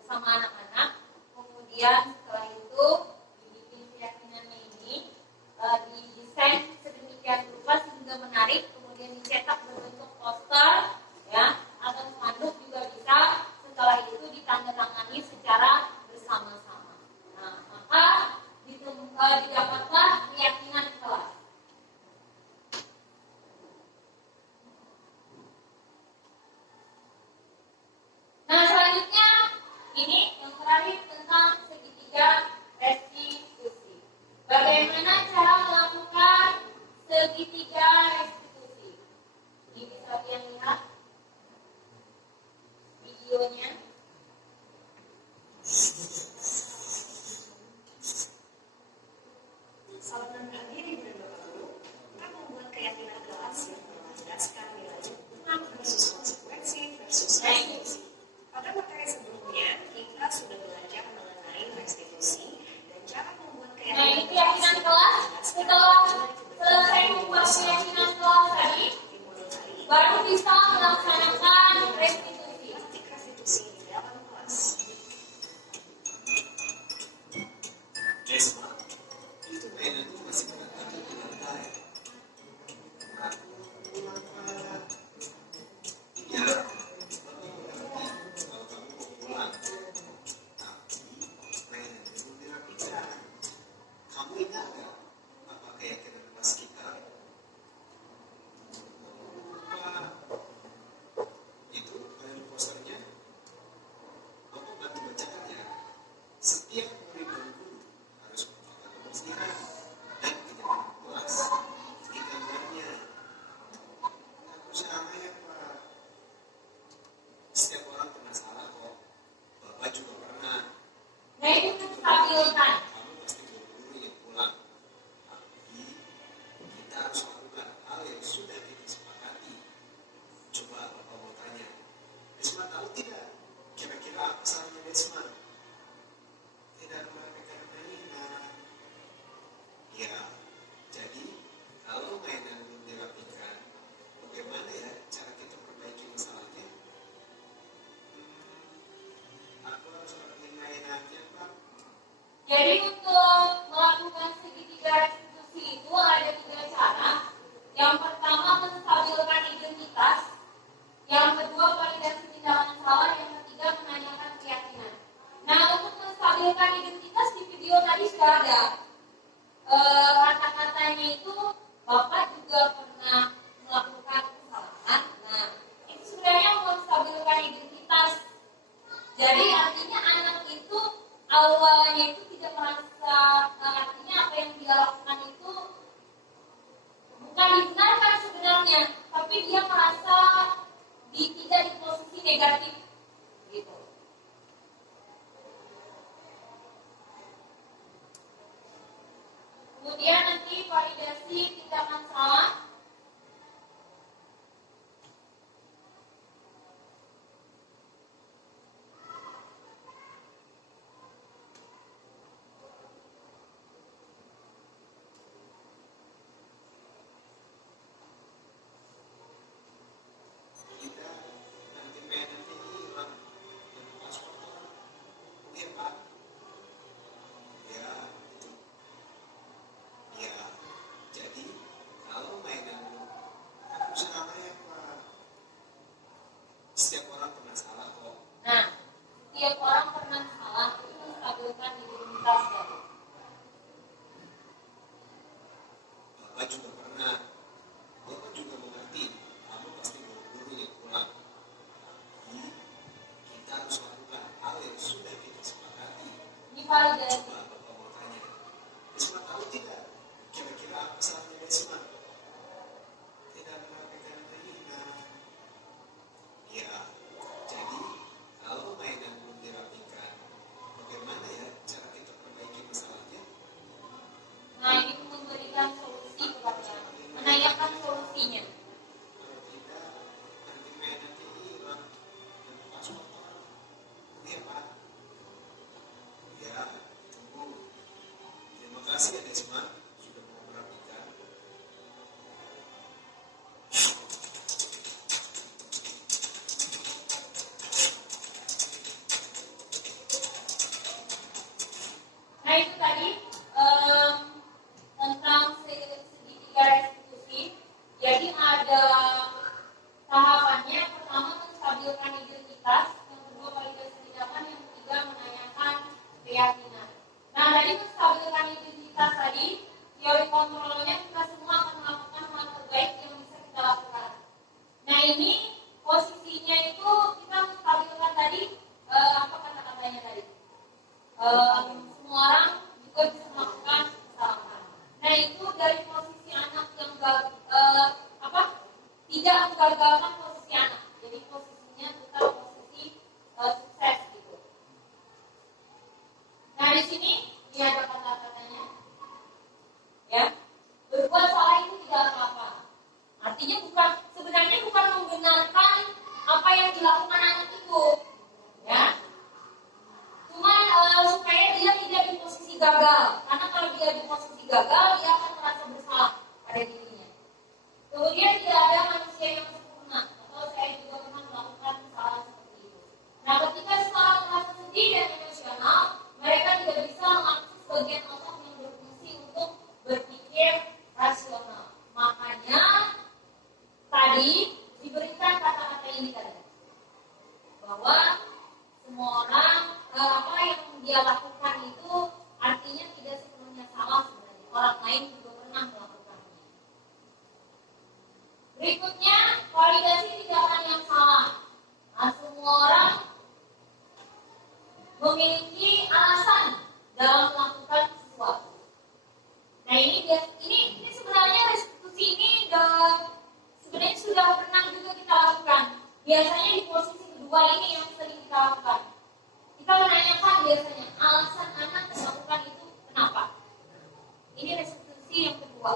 bersama anak-anak. Kemudian setelah itu dibikin keyakinannya ini, didesain sedemikian rupa sehingga menarik. Kemudian dicetak berbentuk poster, ya, atau spanduk juga bisa. Setelah itu ditandatangani secara bersama-sama. Nah, maka didapatlah keyakinan kelas. Nah, selanjutnya ini yang terakhir tentang segitiga restitusi. Bagaimana cara melakukan segitiga restitusi? Ini bisa kalian lihat videonya. Salam pagi di bulan Bapak, kita membuat keyakinan kelas yang melandaskan nilai 6 versus konsekuensi restitusi. Pada materi sebelumnya, kita sudah belajar mengenai restitusi dan cara membuat Nah, ini keyakinan kelas. Setelah selesai membuat keyakinan kelas tadi, baru bisa melaksanakan restitusi. praktik restitusi di dalam kelas. Desma, itu mainan itu masih berantakan di lantai. Aku kenapa? Ya, Bapak mengerti kalau kamu mau pulang. Tapi mainan itu belum dirapikan. Kamu ingat nggak apa keyakinan kelas kita? Lupa. Itu file posternya. Bapak bantu bacakan ya. Setiap murid dan guru harus menjaga kebersihan dan kenyamanan kelas. Di gambarnya, aku sama ya Pak. Setiap orang pernah salah kok. Bapak juga pernah. Nah, itu menstabilkan. Kamu pasti buru-buru ingin pulang. Tapi kita harus lakukan hal yang sudah kita sepakati. Coba Bapak mau tanya, Desma tahu tidak? Kira-kira apa salahnya Desma? Tidak merapikan mainan. Ya, jadi kalau mainan belum dirapikan, bagaimana ya cara kita perbaiki masalahnya? Aku harus rapiin mainannya, Pak. Jadi untuk melakukan segitiga restitusi itu ada 3 cara. Yang pertama menstabilkan identitas, yang kedua validasi tindakan salah, yang ketiga menanyakan keyakinan. Nah, untuk menstabilkan identitas di video tadi sudah ada kata-katanya itu Bapak juga pernah melakukan kesalahan. Nah, itu sebenarnya menstabilkan identitas. Jadi artinya anak itu awalnya itu tidak merasa, artinya apa yang dia lakukan itu bukan dibenarkan sebenarnya, tapi dia merasa tidak di posisi negatif gitu. Kemudian nanti validasi tindakan salah. Kita nanti mainannya hilang dan pas kotor. Iya Pak. Ya, ya. Jadi kalau mainan aku sama ya Pak. Setiap orang pernah salah kok. Nah, tiap orang pernah salah, itu menstabilkan identitas tadi. Bapak juga pernah. Bapak juga mengerti. Kamu pasti buru-buru ingin pulang. Tapi kita harus lakukan hal yang sudah kita sepakati. Ini validasi. Coba Bapak mau tanya, Desma tahu tidak? Kira-kira apa salahnya Desma? Tidak merapikan mainan. Ya, jadi kalau mainan belum dirapikan, bagaimana ya cara kita perbaiki masalahnya? Nah, ini memberikan solusi kepada, menanyakan solusinya. Kalau tidak, nanti mainannya hilang dan pas kotor. Iya Pak. Ya, tunggu. Terima kasih ya Desma sudah mau merapikan. Nah, itu tadi tentang segitiga restitusi. Jadi ada tahapannya. Pertama menstabilkan identitas, yang kedua validasi tindakan, yang ketiga menanyakan keyakinan. Nah, tadi menstabilkan identitas tadi, teori kontrolnya kita semua akan melakukan hal terbaik yang bisa kita lakukan. Nah, ini posisinya itu kita menstabilkan tadi, apa kata-katanya tadi? Semua orang juga bisa melakukan kesalahan. Nah, itu dari posisi anak yang tidak menggagalkan posisi anak. Jadi posisinya tetap posisi sukses gitu. Nah, di sini ini ada kata-katanya. Ya, berbuat salah itu tidak apa-apa. Artinya sebenarnya bukan membenarkan apa yang dilakukan Kemudian tidak ada manusia yang sempurna, atau saya juga pernah melakukan kesalahan seperti itu. Nah, ketika seseorang merasa sedih dan emosional, mereka tidak bisa mengakses bagian otak yang berfungsi untuk berpikir rasional. Makanya tadi diberikan kata-kata ini tadi, bahwa semua orang apa yang dia lakukan itu artinya tidak sepenuhnya salah sebenarnya. Orang lain juga pernah melakukannya. Berikutnya, validasi tindakan yang salah. Nah, semua orang memiliki alasan dalam melakukan sesuatu. Nah, ini sebenarnya restitusi ini sebenarnya sudah pernah juga kita lakukan. Biasanya di posisi kedua ini yang sering kita lakukan. Kita menanyakan biasanya alasan anak melakukan itu kenapa. Ini restitusi yang kedua.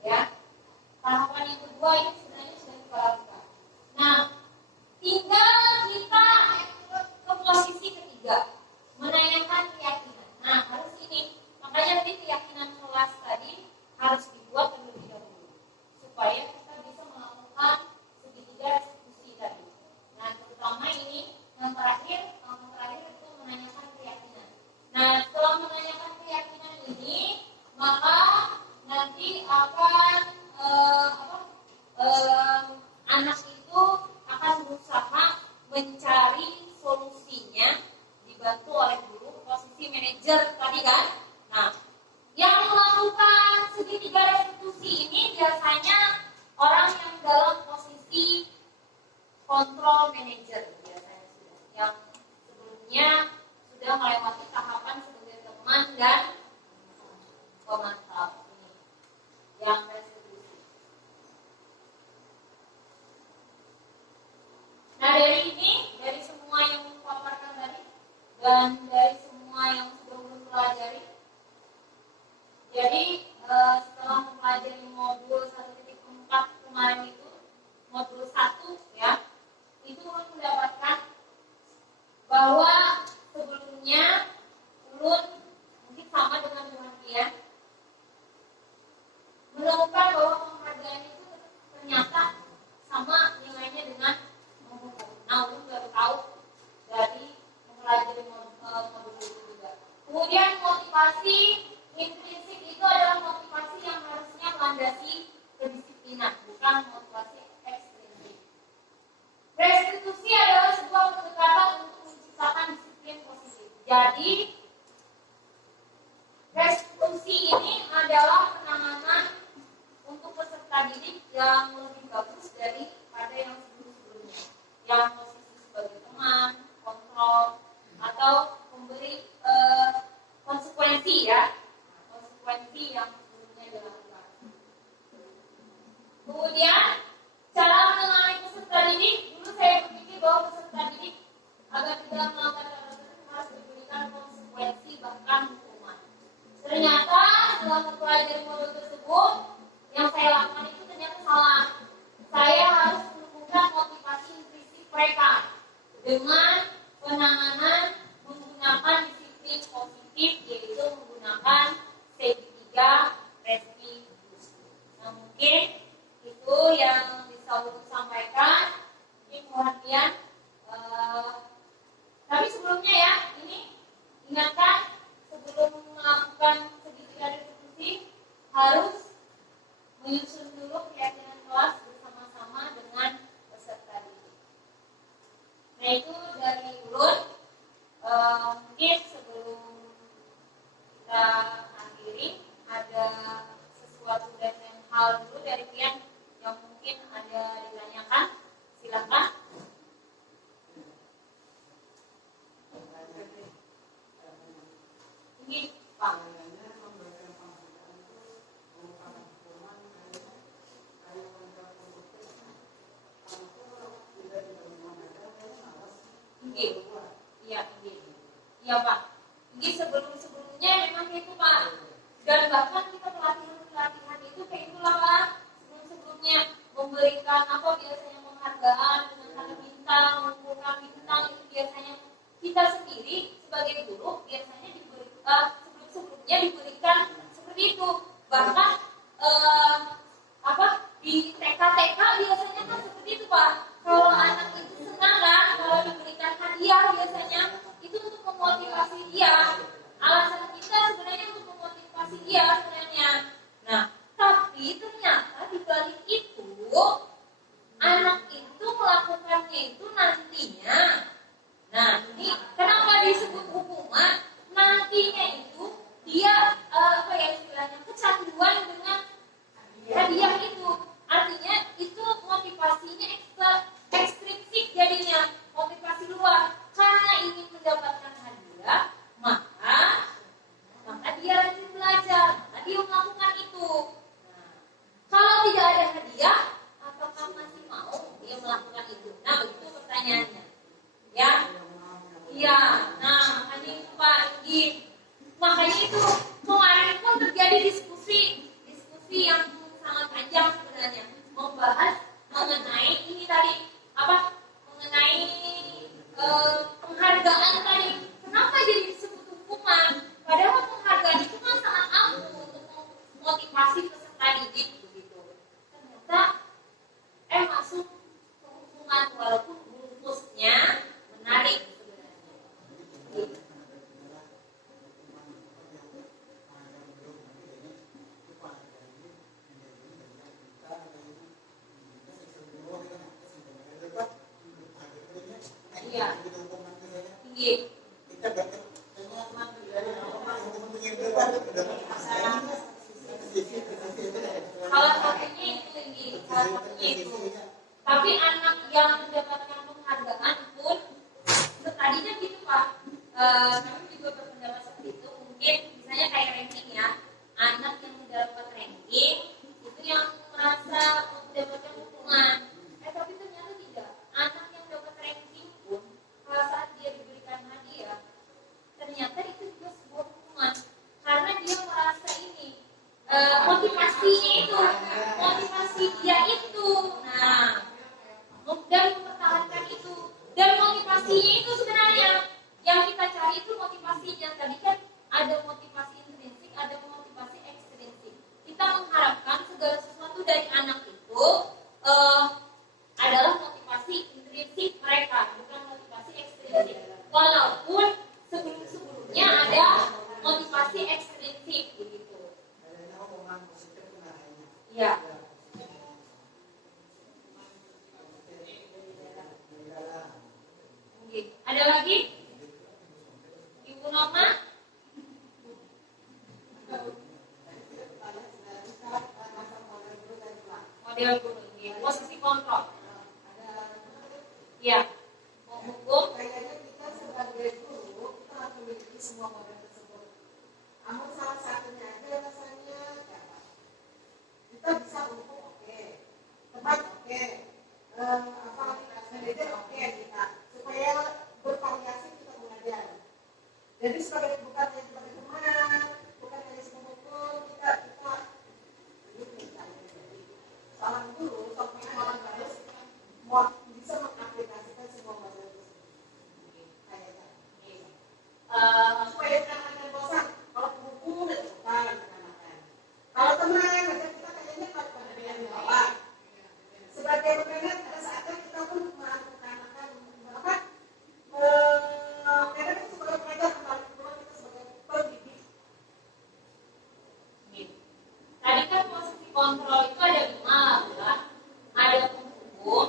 Ya. Tahapan yang kedua ini sebenarnya sudah kita lakukan. Nah, tinggal kita ke posisi ketiga, menanyakan keyakinan. Nah, harus ini. Makanya nanti keyakinan kelas tadi harus dibuat terlebih dahulu supaya kita bisa melakukan segitiga restitusi tadi. Nah, terutama ini yang terakhir itu menanyakan keyakinan. Nah, setelah menanyakan keyakinan ini, maka nanti akan anak itu akan berusaha mencari solusinya dibantu oleh guru, posisi manajer tadi kan. Nah, yang melakukan segitiga restitusi ini biasanya orang yang dalam posisi kontrol manajer biasanya sudah, yang sebelumnya sudah melewati tahapan sebagai teman dan pemantau ini, yang restitusi. Nah, dari semua yang dipaparkan tadi dan dari semua yang sudah pelajari, jadi setelah mempelajari modul 1.4 kemarin itu, modul 1 ya, itu mendapatkan bahwa sebelumnya ulun mungkin sama dengan Muhammadiyah menemukan bahwa penghargaan itu ternyata sama nilainya dengan menghukum. Nah, ulun baru tahu dari mempelajari modul itu juga. Kemudian motivasi intrinsik itu adalah motivasi yang harusnya melandasi kedisiplinan, bukan motivasi ekstrinsik. Restitusi adalah sebuah pendekatan untuk menciptakan disiplin positif. Jadi, restitusi ini adalah penanganan untuk peserta didik yang lebih bagus daripada yang sebelum-sebelumnya, yang posisi sebagai teman, kontrol, atau memberi konsekuensi ya, konsekuensi yang sebelumnya dilakukan. Kemudian cara menangani peserta didik, dulu saya berpikir bahwa peserta didik agar tidak melanggar aturan harus diberikan konsekuensi bahkan hukuman. Ternyata setelah mempelajari modul tersebut, yang saya lakukan itu ternyata salah. Saya harus menumbuhkan motivasi intrinsik mereka dengan penanganan menggunakan disiplin positif, yaitu menggunakan segitiga restitusi. Nah, mungkin itu yang bisa untuk sampaikan. Ini perhatian. Tapi sebelumnya ya, ini ingatkan sebelum melakukan segitiga restitusi harus menyusun dulu keyakinan kelas bersama-sama dengan peserta didik. Nah, itu dari ulun. Mungkin sebelum kita akhiri ada sesuatu dan hal dulu dari Pian yang mungkin ada ditanyakan, silakan. Ini Pak. Iya Pak. Ini sebelumnya memang itu Pak. Dan bahkan kita pelatihan itu kayak itulah Pak. Sebelumnya memberikan apa biasanya penghargaan dengan tanda bintang, mengumpulkan bintang itu biasanya kita sendiri sebagai guru biasanya sebelumnya diberikan seperti itu. Bahkan sebenarnya membahas mengenai ini tadi apa? Mengenai penghargaan tadi. Kenapa jadi disebut hukuman? Padahal penghargaan itu kan sangat ampuh untuk motivasi peserta didik begitu. Ternyata masuk ke hukuman walaupun bungkusnya menarik sebenarnya. Iya. Tinggi. Salah satunya itu tinggi, salah satunya itu. Tapi anak yang mendapatkan penghargaan pun tadinya gitu Pak. Kami juga berpendapat seperti itu. Mungkin misalnya kayak ranking ya, anak yang mendapat ranking itu yang merasa mendapatkan hukuman. Tapi ternyata tidak. Anak yang dapat ranking pun pada saat dia diberikan hadiah, ternyata itu juga sebuah hukuman karena dia merasa ini motivasinya itu, motivasi dia itu. Nah, dan mempertahankan itu, dan motivasinya itu sebenarnya yang kita cari itu motivasinya. Tadi kan ada motivasi intrinsik, ada motivasi ekstrinsik. Kita mengharapkan segala sesuatu dari anak itu adalah motivasi intrinsik mereka, bukan motivasi ekstrinsik. Walaupun sebelum-sebelumnya ada motivasi ekstrinsik begitu. Ya. Ada lagi? Ibu Noma? Model guru, posisi kontrol. Ya. Menghukum. Kayaknya kita sebagai guru kita harus memiliki semua model tersebut. Namun salah satunya aja rasanya dapat. Kita bisa menghukum oke, tempat oke, manajer oke kita supaya bervariasi kita mengajar. Jadi bukan hanya sebagai teman, bukan hanya sebagai hukum, kita seorang guru, seorang harus bisa mengaplikasikan semua model tersebut. Supaya anak-anak bosan, kalau buku dan bukan makan. Kalau teman, aja kita kayaknya kalau pada yang bawah. Sebagai pemenang pada saatnya kita pun melakukan apa? Karena kita sebagai pengajar kembali pulang kita sebagai pendidik. Tadi kan posisi kontrol itu ada 5 kan? Ada penghukum,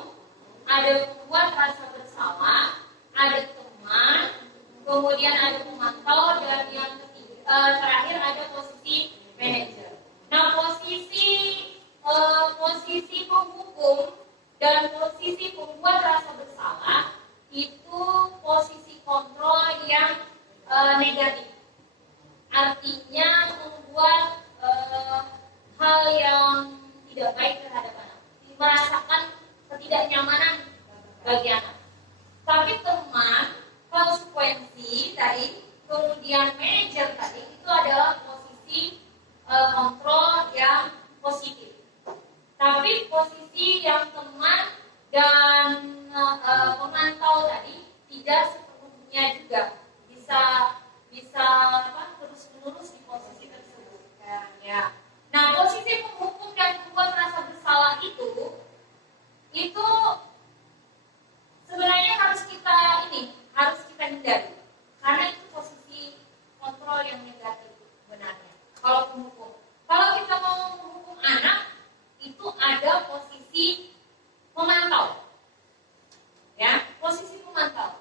ada pembuat rasa bersalah, ada teman, kemudian ada pemantau, dan yang terakhir ada posisi manajer. Nah, posisi penghukum dan posisi pembuat rasa bersalah itu posisi kontrol yang negatif. Artinya membuat hal yang tidak baik terhadap anak, merasakan ketidaknyamanan bagi anak. Tapi teman, konsekuensi tadi, kemudian manajer tadi itu adalah posisi kontrol yang positif. Tapi posisi yang teman dan pemantau tadi tidak sepenuhnya juga bisa terus menerus di posisi tersebut. Ya. Nah, posisi penghukum dan membuat rasa bersalah itu sebenarnya harus kita hindari karena itu posisi kontrol yang negatif benarnya. Kalau penghukum, kalau kita mau menghukum anak itu ada posisi pemantau, ya, posisi pemantau.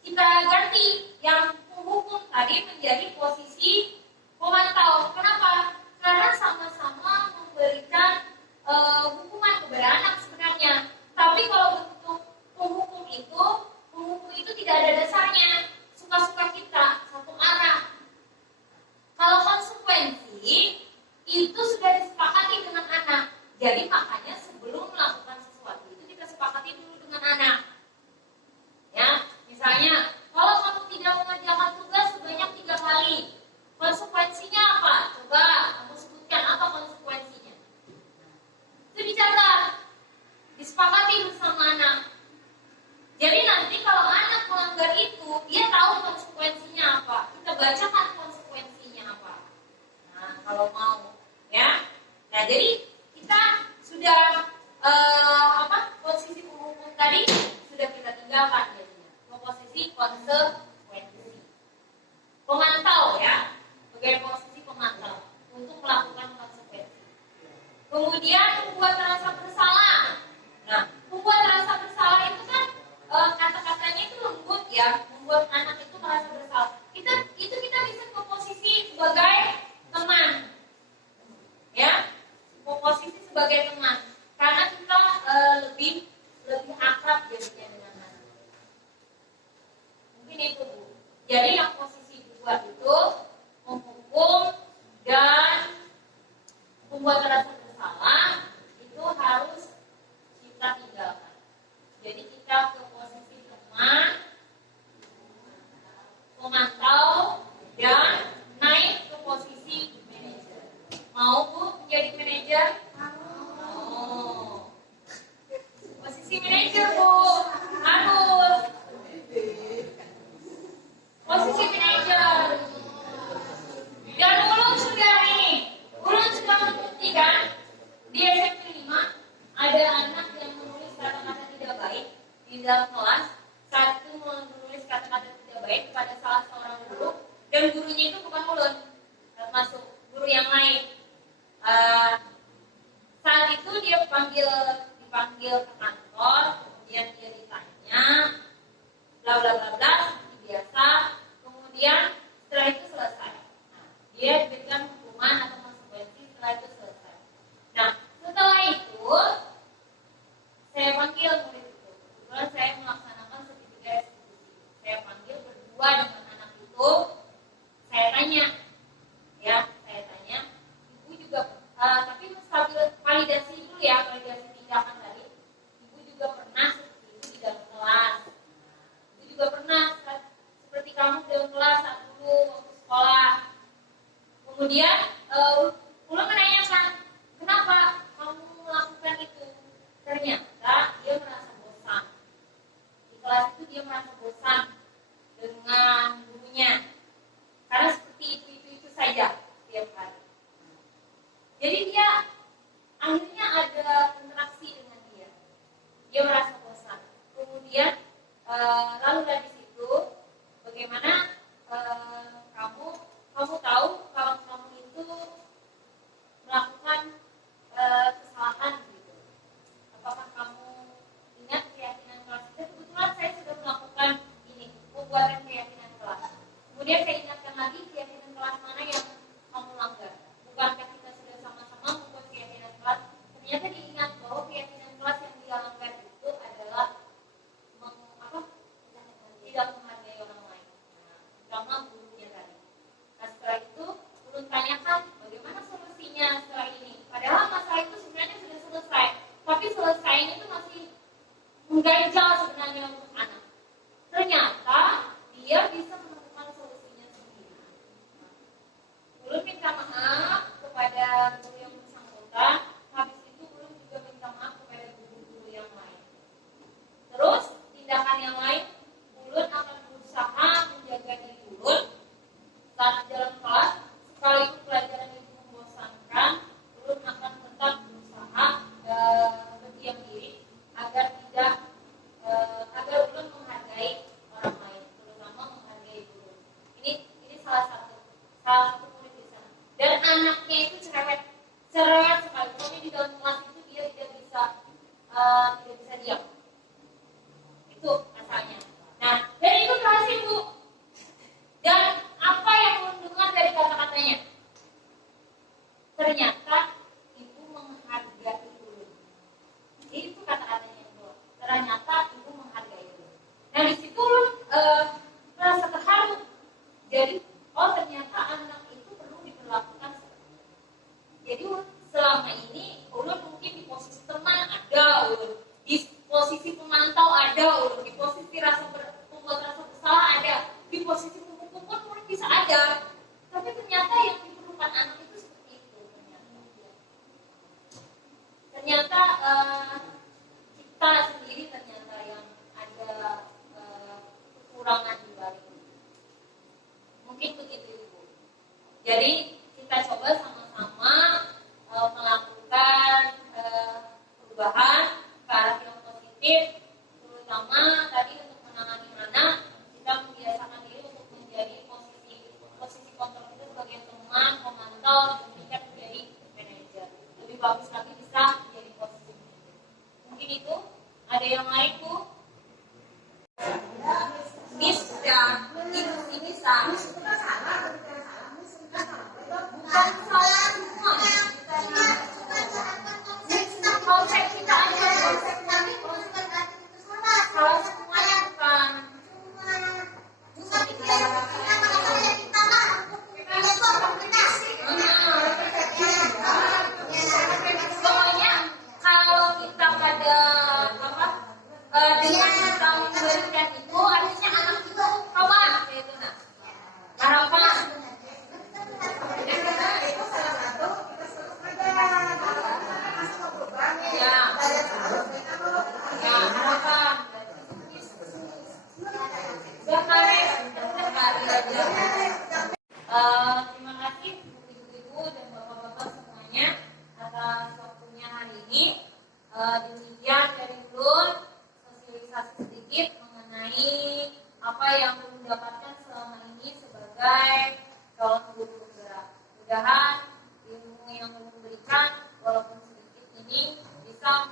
Kita ganti yang penghukum tadi menjadi posisi pemantau. Kenapa? Karena sama-sama memberikan hukuman kepada anak sebenarnya. Tapi kalau bentuk penghukum itu tidak ada dasarnya, suka-suka kita, satu arah. Kalau konsekuensi itu sudah disepakati dengan anak. Jadi makanya sebelum melakukan sesuatu itu kita sepakati dulu dengan anak. Ya, misalnya kalau kamu tidak mengerjakan tugas sebanyak 3 kali, konsekuensinya apa? Coba kamu sebutkan apa konsekuensinya. Itu konsekuensi. Pemantau ya, sebagai posisi pemantau untuk melakukan konsekuensi. Kemudian membuat rasa bersalah. Nah, membuat rasa bersalah itu kan kata-katanya itu lembut ya, membuat anak itu merasa bersalah. Kita bisa ke posisi sebagai teman, ya, posisi sebagai teman, karena kita lebih akrab jadinya dengan anak. Mungkin itu Bu. Jadi yang posisi 2 itu menghukum dan membuat rasa bersalah itu harus kita tinggalkan. Jadi kita ke posisi teman, memantau, dan naik ke posisi manajer. Mau Bu menjadi manajer? Mau. Posisi manajer Bu, harus. Posisi manajer. Dan ulun sudah membuktikan di SMP 5 ada anak yang menulis kata-kata tidak baik di dalam kelas. Satu menulis kata-kata tidak baik kepada salah seorang guru, dan gurunya itu bukan ulun, termasuk guru yang lain. Saat itu dia dipanggil ke kantor, kemudian dia ditanya, bla bla bla bla, seperti biasa. Kemudian setelah itu selesai. Nah, dia diberikan hukuman atau konsekuensi setelah itu selesai. Nah, setelah itu saya panggil murid itu. Kebetulan saya melaksanakan sertifikat eksekusi. Saya panggil berdua dengan anak itu. Saya tanya, ibu juga, tapi sambil validasi dulu ya, validasi tindakan tadi. Ibu juga pernah seperti itu di dalam kelas. Ibu juga pernah seperti kamu di dalam kelas saat dulu waktu sekolah. Kemudian ulun menanyakan, kenapa kamu melakukan itu? Ternyata dia merasa bosan. Di kelas itu dia merasa bosan dengan gurunya, karena seperti itu saja setiap hari. Jadi dia akhirnya ada interaksi dengan dia. Dia merasa bosan. Kemudian lalu dari situ bagaimana kamu tahu kalau kamu itu melakukan kesalahan gitu. Apakah kamu ingat keyakinan kelas itu? Kebetulan saya sudah melakukan ini, pembuatan keyakinan kelas. Kemudian saya ingatkan lagi keyakinan kelas mana yang kamu langgar. Bukankah kita sudah sama-sama membuat keyakinan kelas? Ternyata diingat bahwa keyakinan kelas yang dia langgar itu adalah tidak menghargai orang lain, terutama gurunya tadi. Nah, setelah itu ulun tanyakan bagaimana solusinya setelah ini. Padahal masalah itu sebenarnya sudah selesai, tapi selesainya itu masih mengganjal sebenarnya untuk anak. Ternyata dia bisa menemukan solusinya sendiri. Ulun minta maaf kepada guru yang bersangkutan. Habis itu ulun juga minta Demikian dari Ulun, sosialisasi sedikit mengenai apa yang Ulun dapatkan selama ini sebagai calon guru penggerak. Mudah-mudahan ilmu yang Ulun berikan walaupun sedikit ini bisa